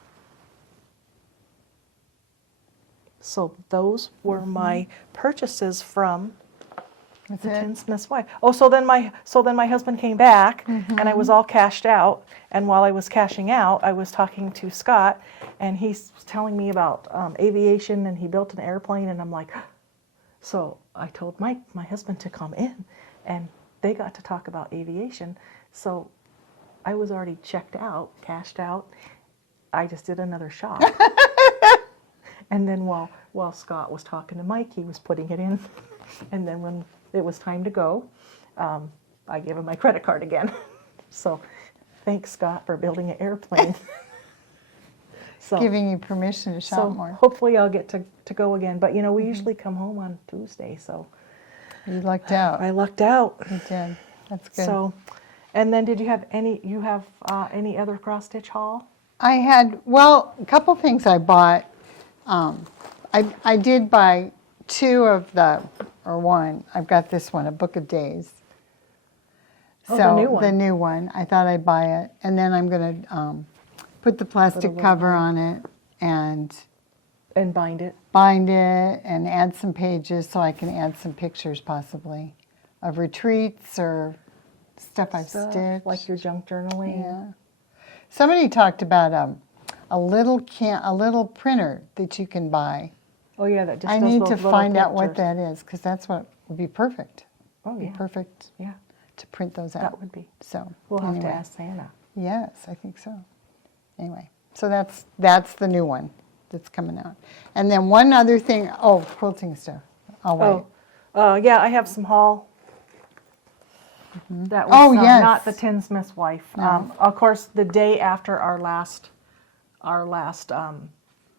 So those were my purchases from That's the it. Tinsmith's wife. Oh, so then my husband came back, and I was all cashed out. And while I was cashing out, I was talking to Scott, and he's telling me about aviation, and he built an airplane, and I'm like, so I told my husband to come in, and they got to talk about aviation. So I was already checked out, cashed out. I just did another shop. And then while Scott was talking to Mike, he was putting it in. And then when it was time to go, I gave him my credit card again. So thanks, Scott, for building an airplane. So, Giving you permission to shop so more. hopefully I'll get to go again. But, you know, we usually come home on Tuesday, so You lucked out. I lucked out. You did. That's good. So, and then did you have any any other cross-stitch haul? I had, well, a couple things I bought. I did buy one. I've got this one, A Book of Days. Oh, So the new one. The new one. I thought I'd buy it. And then I'm going to put the plastic little cover on it and And bind it. bind it and add some pages so I can add some pictures possibly of retreats or stuff I've Stuff, stitched. like your junk journaling. Yeah. Somebody talked about a little printer that you can buy. Oh yeah, that just I does need those to little find out what pictures. that is because that's what would be perfect. Oh Be yeah, perfect yeah, to print those out. that would be. So We'll have to anyway. ask Santa. Yes, I think so. Anyway, so that's the new one that's coming out. And then one other thing. Oh, quilting stuff. I'll wait. Yeah, I have some haul. That was Oh, yes. not the Tinsmith's wife. No. Of course, the day after our last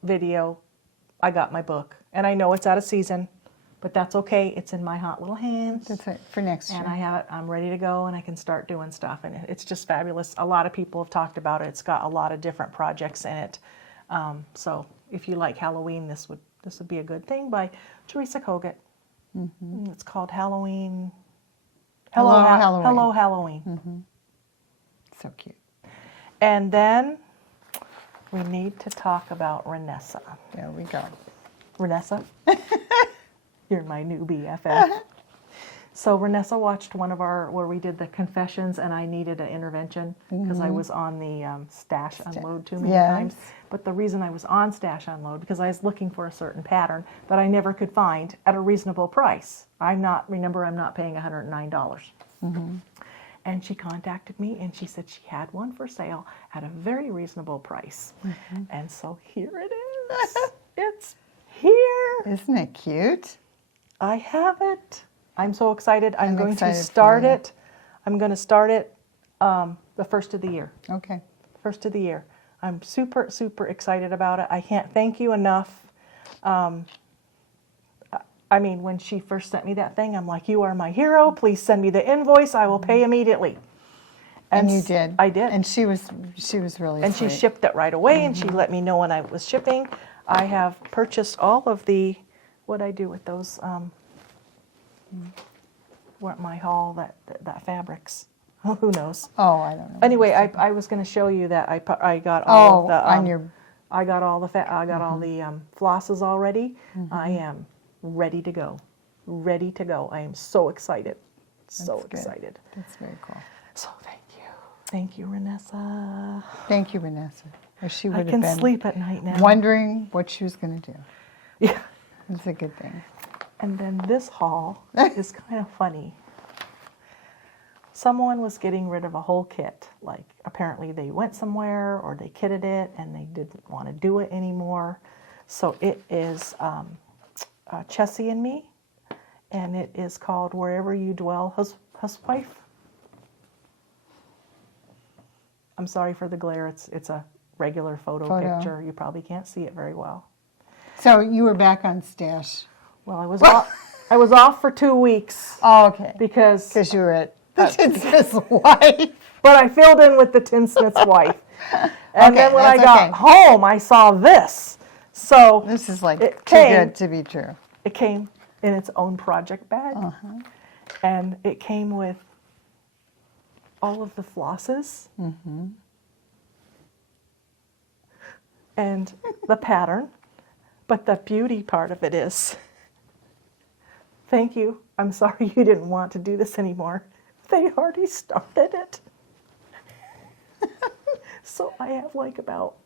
video, I got my book, and I know it's out of season, but that's okay. It's in my hot little hands. That's it for next year. And I have it, I'm ready to go, and I can start doing stuff, and it's just fabulous. A lot of people have talked about it. It's got a lot of different projects in it. So if you like Halloween, this would be a good thing, by Theresa Kogut. It's called Halloween. Hello, Halloween. Hello Halloween. So cute. And then we need to talk about Renessa. There we go. Renessa, you're my new BFF. So Renessa watched one of where we did the confessions, and I needed an intervention because I was on the stash unload too many times. But the reason I was on stash unload because I was looking for a certain pattern that I never could find at a reasonable price. I'm not paying $109. And she contacted me, and she said she had one for sale at a very reasonable price. And so here it is. It's here. Isn't it cute? I have it. I'm so excited. I'm going to excited for start you. it. I'm going to start it the first of the year. Okay. First of the year. I'm super, super excited about it. I can't thank you enough. I mean, when she first sent me that thing, I'm like, you are my hero. Please send me the invoice. I will pay immediately. And you did. I did. And she was really And sweet. she shipped it right away, and she let me know when I was shipping. I have purchased all of the, what'd I do with those, weren't my haul, that fabrics. Who knows? Oh, I don't know. Anyway, I was going to show you that I got all of the, on your... I got all the flosses already. I am ready to go. I am so excited. So That's good. excited. That's very cool. So thank you. Thank you, Renessa. Thank you, Vanessa. Or she I would have can been sleep at night now. wondering what she was going to do. Yeah. It's a good thing. And then this haul is kind of funny. Someone was getting rid of a whole kit. Like, apparently they went somewhere or they kitted it and they didn't want to do it anymore. So it is Chessie and Me, and it is called Wherever You Dwell, Huswife. I'm sorry for the glare. It's a regular photo picture. You probably can't see it very well. So you were back on stash. Well, I was off for 2 weeks. Oh, okay. Because you were at the Tinsmith's wife. But I filled in with the Tinsmith's wife. And then when I got home, I saw this. So this is like it too good to be true. It came in its own project bag. And it came with all of the flosses. And the pattern. But the beauty part of it is, thank you. I'm sorry you didn't want to do this anymore. They already started it. So I have like about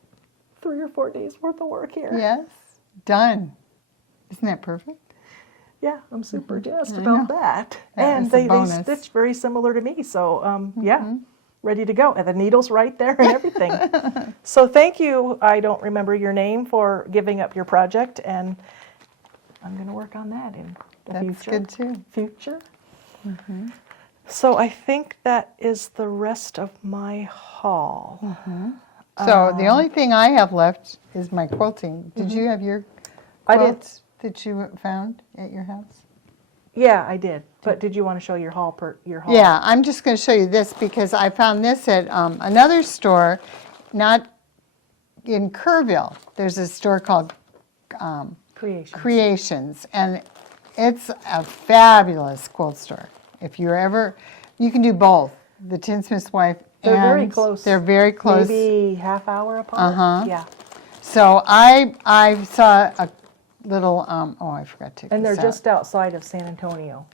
3 or 4 days worth of work here. Yes, done. Isn't that perfect? Yeah, I'm super jazzed about that. And they stitch very similar to me. So yeah, ready to go. And the needle's right there and everything. So thank you, I don't remember your name, for giving up your project. And I'm going to work on that in the future. That's good too. Future. So I think that is the rest of my haul. So the only thing I have left is my quilting. Did you have your quilts that you found at your house? Yeah, I did. But did you want to show your haul? Yeah, I'm just going to show you this because I found this at another store, not in Kerrville. There's a store called Creations, and it's a fabulous quilt store. If you're ever, you can do both. The Tinsmith's wife They're very close. They're very close. Maybe half hour apart. Yeah. So I saw a little, I forgot to take And they're this out. just outside of San Antonio.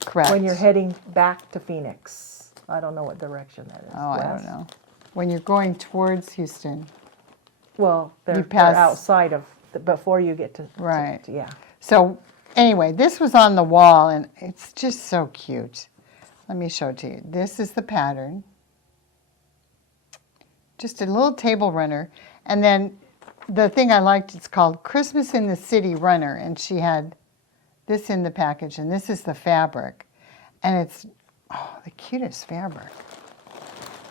Correct. When you're heading back to Phoenix. I don't know what direction that is. Oh, I don't know. When you're going towards Houston. Well, they're pass- outside of, before you get to. Right. Yeah. So anyway, this was on the wall, and it's just so cute. Let me show it to you. This is the pattern. Just a little table runner. And then the thing I liked, it's called Christmas in the City Runner, and she had this in the package, and this is the fabric. And it's, the cutest fabric.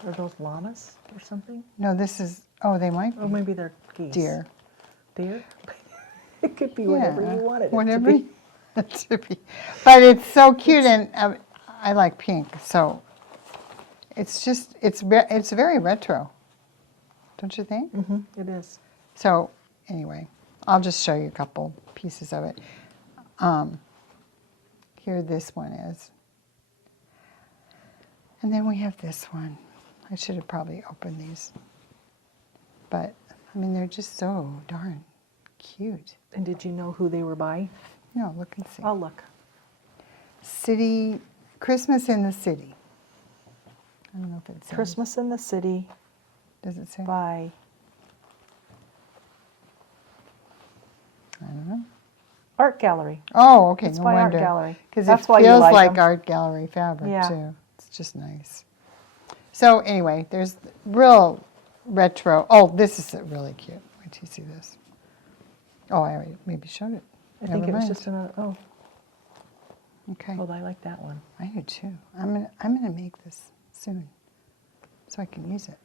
Are those llamas or something? No, this is, they might be. Oh, maybe they're geese. Deer. Deer? It could be whatever you wanted it whatever to be. to be. But it's so cute, and I like pink, so it's just, it's very retro, don't you think? It is. So anyway, I'll just show you a couple pieces of it. Here this one is. And then we have this one. I should have probably opened these. But, I mean, they're just so darn cute. And did you know who they were by? No, look and see. I'll look. Christmas in the City. I don't know if it says. Christmas in the City. Does it say? By. I don't know. Art Gallery. Oh, okay. It's no by Art wonder. Gallery. Because it That's why you feels like like them. Art Gallery fabric, Yeah. too. It's just nice. So anyway, there's real retro. Oh, this is really cute. Wait till you see this. Oh, I already maybe showed it. I think it was mind. just another. Okay. Oh, I like that one. I do too. I'm gonna make this soon, so I can use it.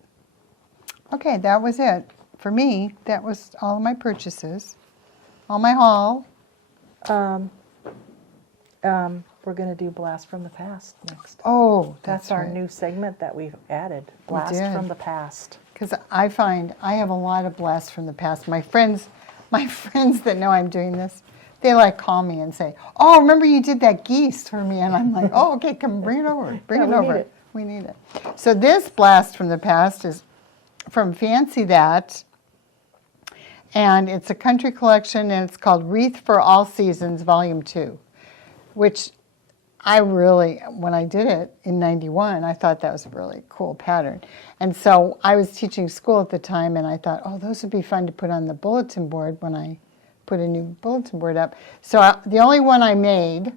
Okay, that was it for me. That was all of my purchases, all my haul. We're going to do Blast from the Past next. Oh, That's our new segment that we've added. We Blast did. from the Past. Because I find I have a lot of blasts from the past. My friends that know I'm doing this, they like call me and say, "Oh, remember you did that geese for me?" And I'm like, "Oh, okay, come bring it over. Bring Yeah, it we over. need it. We need it." So this blast from the past is from Fancy That, and it's a country collection, and it's called Wreath for All Seasons, Volume 2, which I really, when I did it in 91, I thought that was a really cool pattern. And so I was teaching school at the time, and I thought, oh, those would be fun to put on the bulletin board when I put a new bulletin board up. So the only one I made,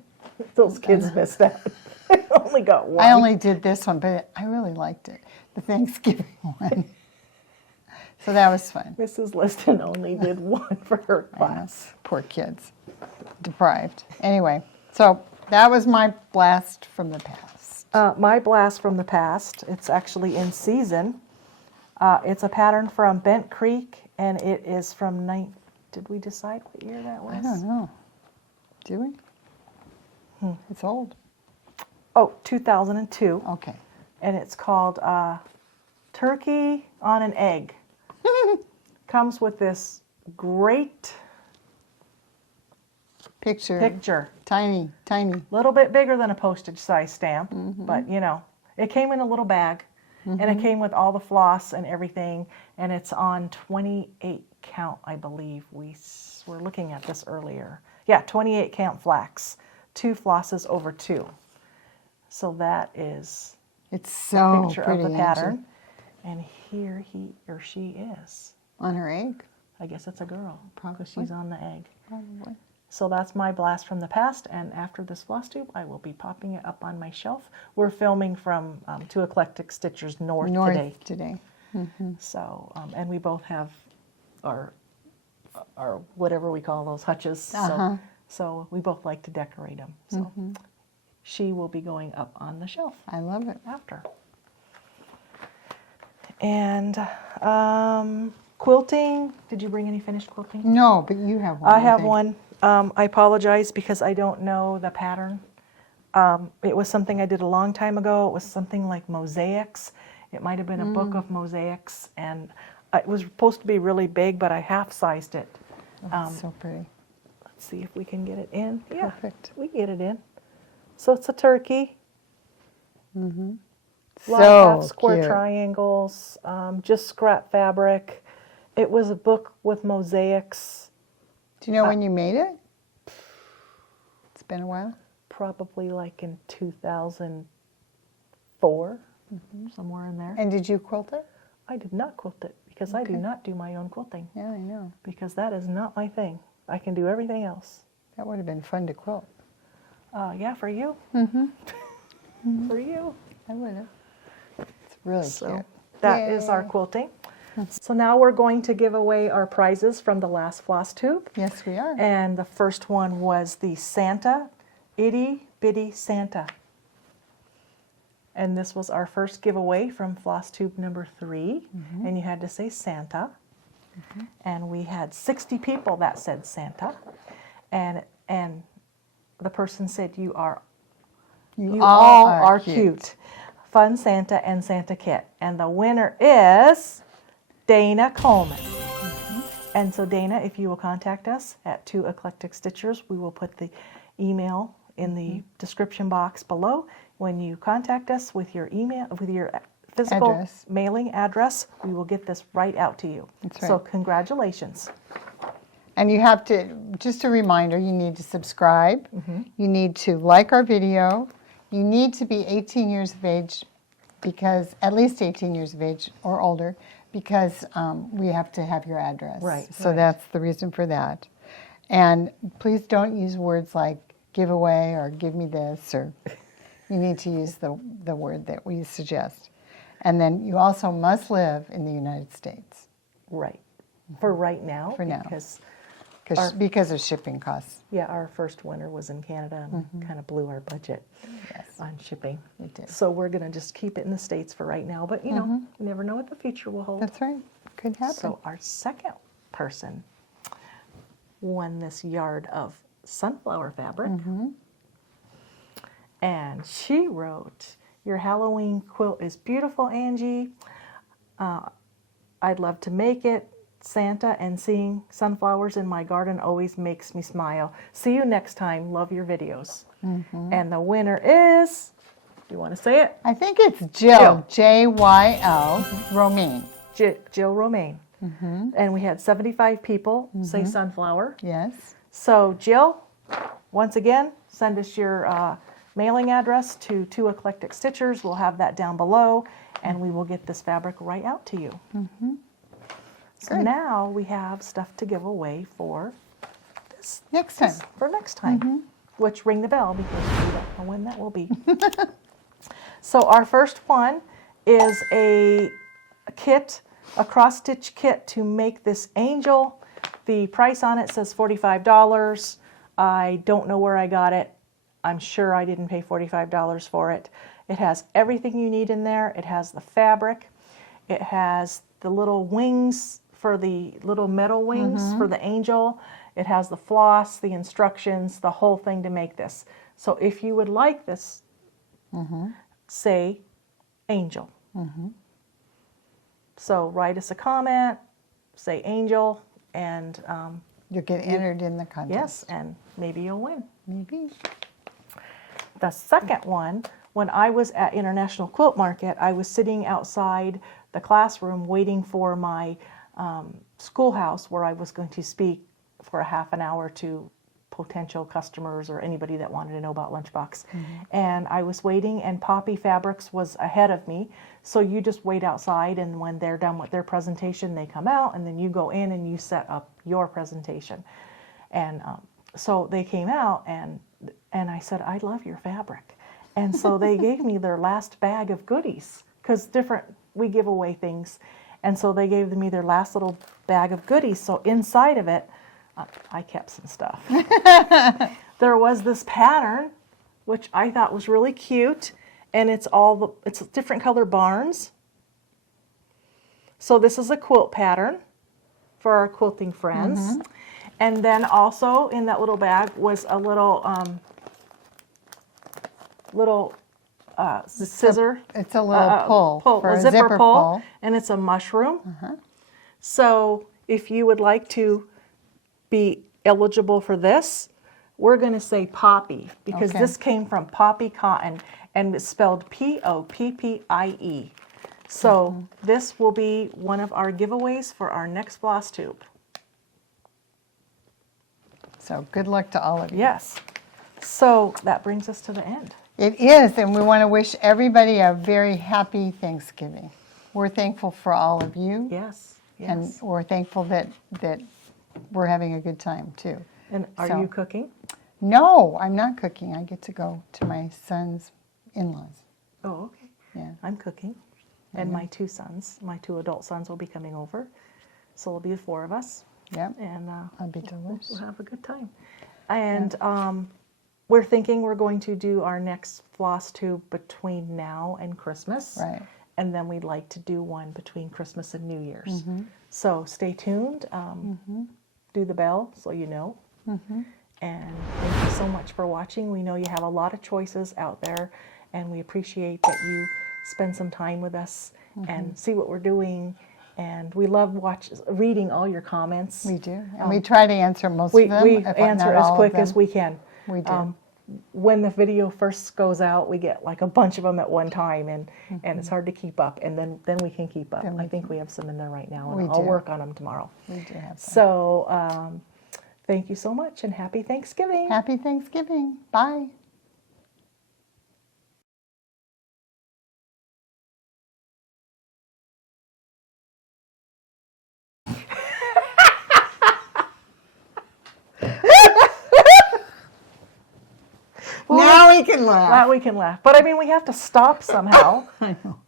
Those kids missed out. I only got one. I only did this one, but I really liked it, the Thanksgiving one. So that was fun. Mrs. Liston only did one for her class. Poor kids, deprived. Anyway, so that was my blast from the past. My blast from the past, it's actually in season. It's a pattern from Bent Creek, and it is from did we decide what year that was? I don't know. Do we? It's old. Oh, 2002. Okay. And it's called Turkey on an Egg. Comes with this great Picture. Tiny, tiny. Little bit bigger than a postage size stamp, but you know, it came in a little bag, and it came with all the floss and everything, and it's on 28 count, I believe. We were looking at this earlier. Yeah, 28 count flax, 2 flosses over 2. So that is It's a so picture pretty, of the Angie. pattern, and here he or she is. On her egg, I guess it's a girl, because she's on the egg. probably. So that's my blast from the past, and after this FlossTube, I will be popping it up on my shelf. We're filming from 2 Eclectic Stitchers North today. So, and we both have our whatever we call those hutches. So we both like to decorate them. So she will be going up on the shelf I love it. after. And quilting. Did you bring any finished quilting? No, but you have one. I have think. one. I apologize because I don't know the pattern. It was something I did a long time ago. It was something like mosaics. It might have been a book of mosaics, and it was supposed to be really big, but I half-sized it. Oh, it's so pretty. Let's see if we can get it in. Yeah, Perfect. we can get it in. So it's a turkey. Lot So of square cute. triangles, just scrap fabric. It was a book with mosaics. Do you know when you made it? It's been a while. Probably like in 2004, somewhere in there. And did you quilt it? I did not quilt it because I do not do my own quilting, Yeah, I know. because that is not my thing. I can do everything else. That would have been fun to quilt. Yeah, for you. For you. I would have. It's really So cute. that is our Yay. quilting. So now we're going to give away our prizes from the last FlossTube. Yes, we are. And the first one was the Santa, Itty Bitty Santa. And this was our first giveaway from FlossTube number 3. And you had to say Santa. And we had 60 people that said Santa. And the person said, you all are cute. Fun Santa and Santa Kit. And the winner is Dana Coleman. And so Dana, if you will contact us at 2 Eclectic Stitchers, we will put the email in the description box below. When you contact us with your email, with your physical Address. mailing address, we will get this right out to you. That's So right. congratulations. And you have to, just a reminder, you need to subscribe. You need to like our video. You need to be 18 years of age, because at least 18 years of age or older, because we have to have your address. Right, So right. that's the reason for that. And please don't use words like giveaway or give me this, or you need to use the word that we suggest. And then you also must live in the United States. Right. For right now. For now. Because Because of shipping costs. yeah, our first winter was in Canada and kind of blew our budget Yes. on shipping. It did. So we're going to just keep it in the States for right now. But, you know, you never know what the future will hold. That's right. Could happen. So our second person won this yard of sunflower fabric. And she wrote, your Halloween quilt is beautiful, Angie. I'd love to make it. Santa and seeing sunflowers in my garden always makes me smile. See you next time. Love your videos. And the winner is, do you want to say it? I think it's Jill, J-Y-L, Romaine. Jill Romaine. And we had 75 people say sunflower. Yes. So Jill, once again, send us your mailing address to Two Eclectic Stitchers. We'll have that down below, and we will get this fabric right out to you. So Good. now we have stuff to give away for this Next time. for next time. Which, ring the bell, because we don't know when that will be. So our first one is a kit, a cross stitch kit to make this angel. The price on it says $45. I don't know where I got it. I'm sure I didn't pay $45 for it. It has everything you need in there. It has the fabric. It has the little wings for the little metal wings for the angel. It has the floss, the instructions, the whole thing to make this. So if you would like this, say angel. So write us a comment, say angel, and You'll get entered in the contest. yes, and maybe you'll win. Maybe. The second one, when I was at International Quilt Market, I was sitting outside the classroom waiting for my schoolhouse where I was going to speak for a half an hour to potential customers or anybody that wanted to know about Lunchbox. And I was waiting, and Poppy Fabrics was ahead of me. So you just wait outside, and when they're done with their presentation, they come out, and then you go in and you set up your presentation. And so they came out, and I said, I love your fabric. And so they gave me their last bag of goodies, because we give away things. And so they gave me their last little bag of goodies. So inside of it, I kept some stuff. There was this pattern, which I thought was really cute, and it's different color barns. So this is a quilt pattern for our quilting friends. And then also in that little bag was a little scissor. It's a little pull for a zipper pull, and it's a mushroom. So if you would like to be eligible for this, we're going to say Poppy, because this came from Poppy Cotton, and it's spelled Poppie. So this will be one of our giveaways for our next FlossTube. So good luck to all of you. Yes. So that brings us to the end. It is, and we want to wish everybody a very happy Thanksgiving. We're thankful for all of you. Yes. And we're thankful that we're having a good time too. And are you cooking? No, I'm not cooking. I get to go to my son's in-laws. Oh, okay. Yeah. I'm cooking. And my two adult sons will be coming over. So it'll be the four of us. Yep. And I'll be delicious. we'll have a good time. And we're thinking we're going to do our next FlossTube between now and Christmas. Right. And then we'd like to do one between Christmas and New Year's. So stay tuned. Do the bell so you know. And thank you so much for watching. We know you have a lot of choices out there, and we appreciate that you spend some time with us and see what we're doing. And we love reading all your comments. We do. And we try to answer most of them. We if answer not as all of quick as them. we can. We do. When the video first goes out, we get like a bunch of them at one time, and it's hard to keep up. And then we can keep up. I think we have some in there right now, and I'll work on them tomorrow. We do have some. So thank you so much, and happy Thanksgiving. Happy Thanksgiving. Bye. Now we can laugh. That we can laugh. But I mean, we have to stop somehow. I know.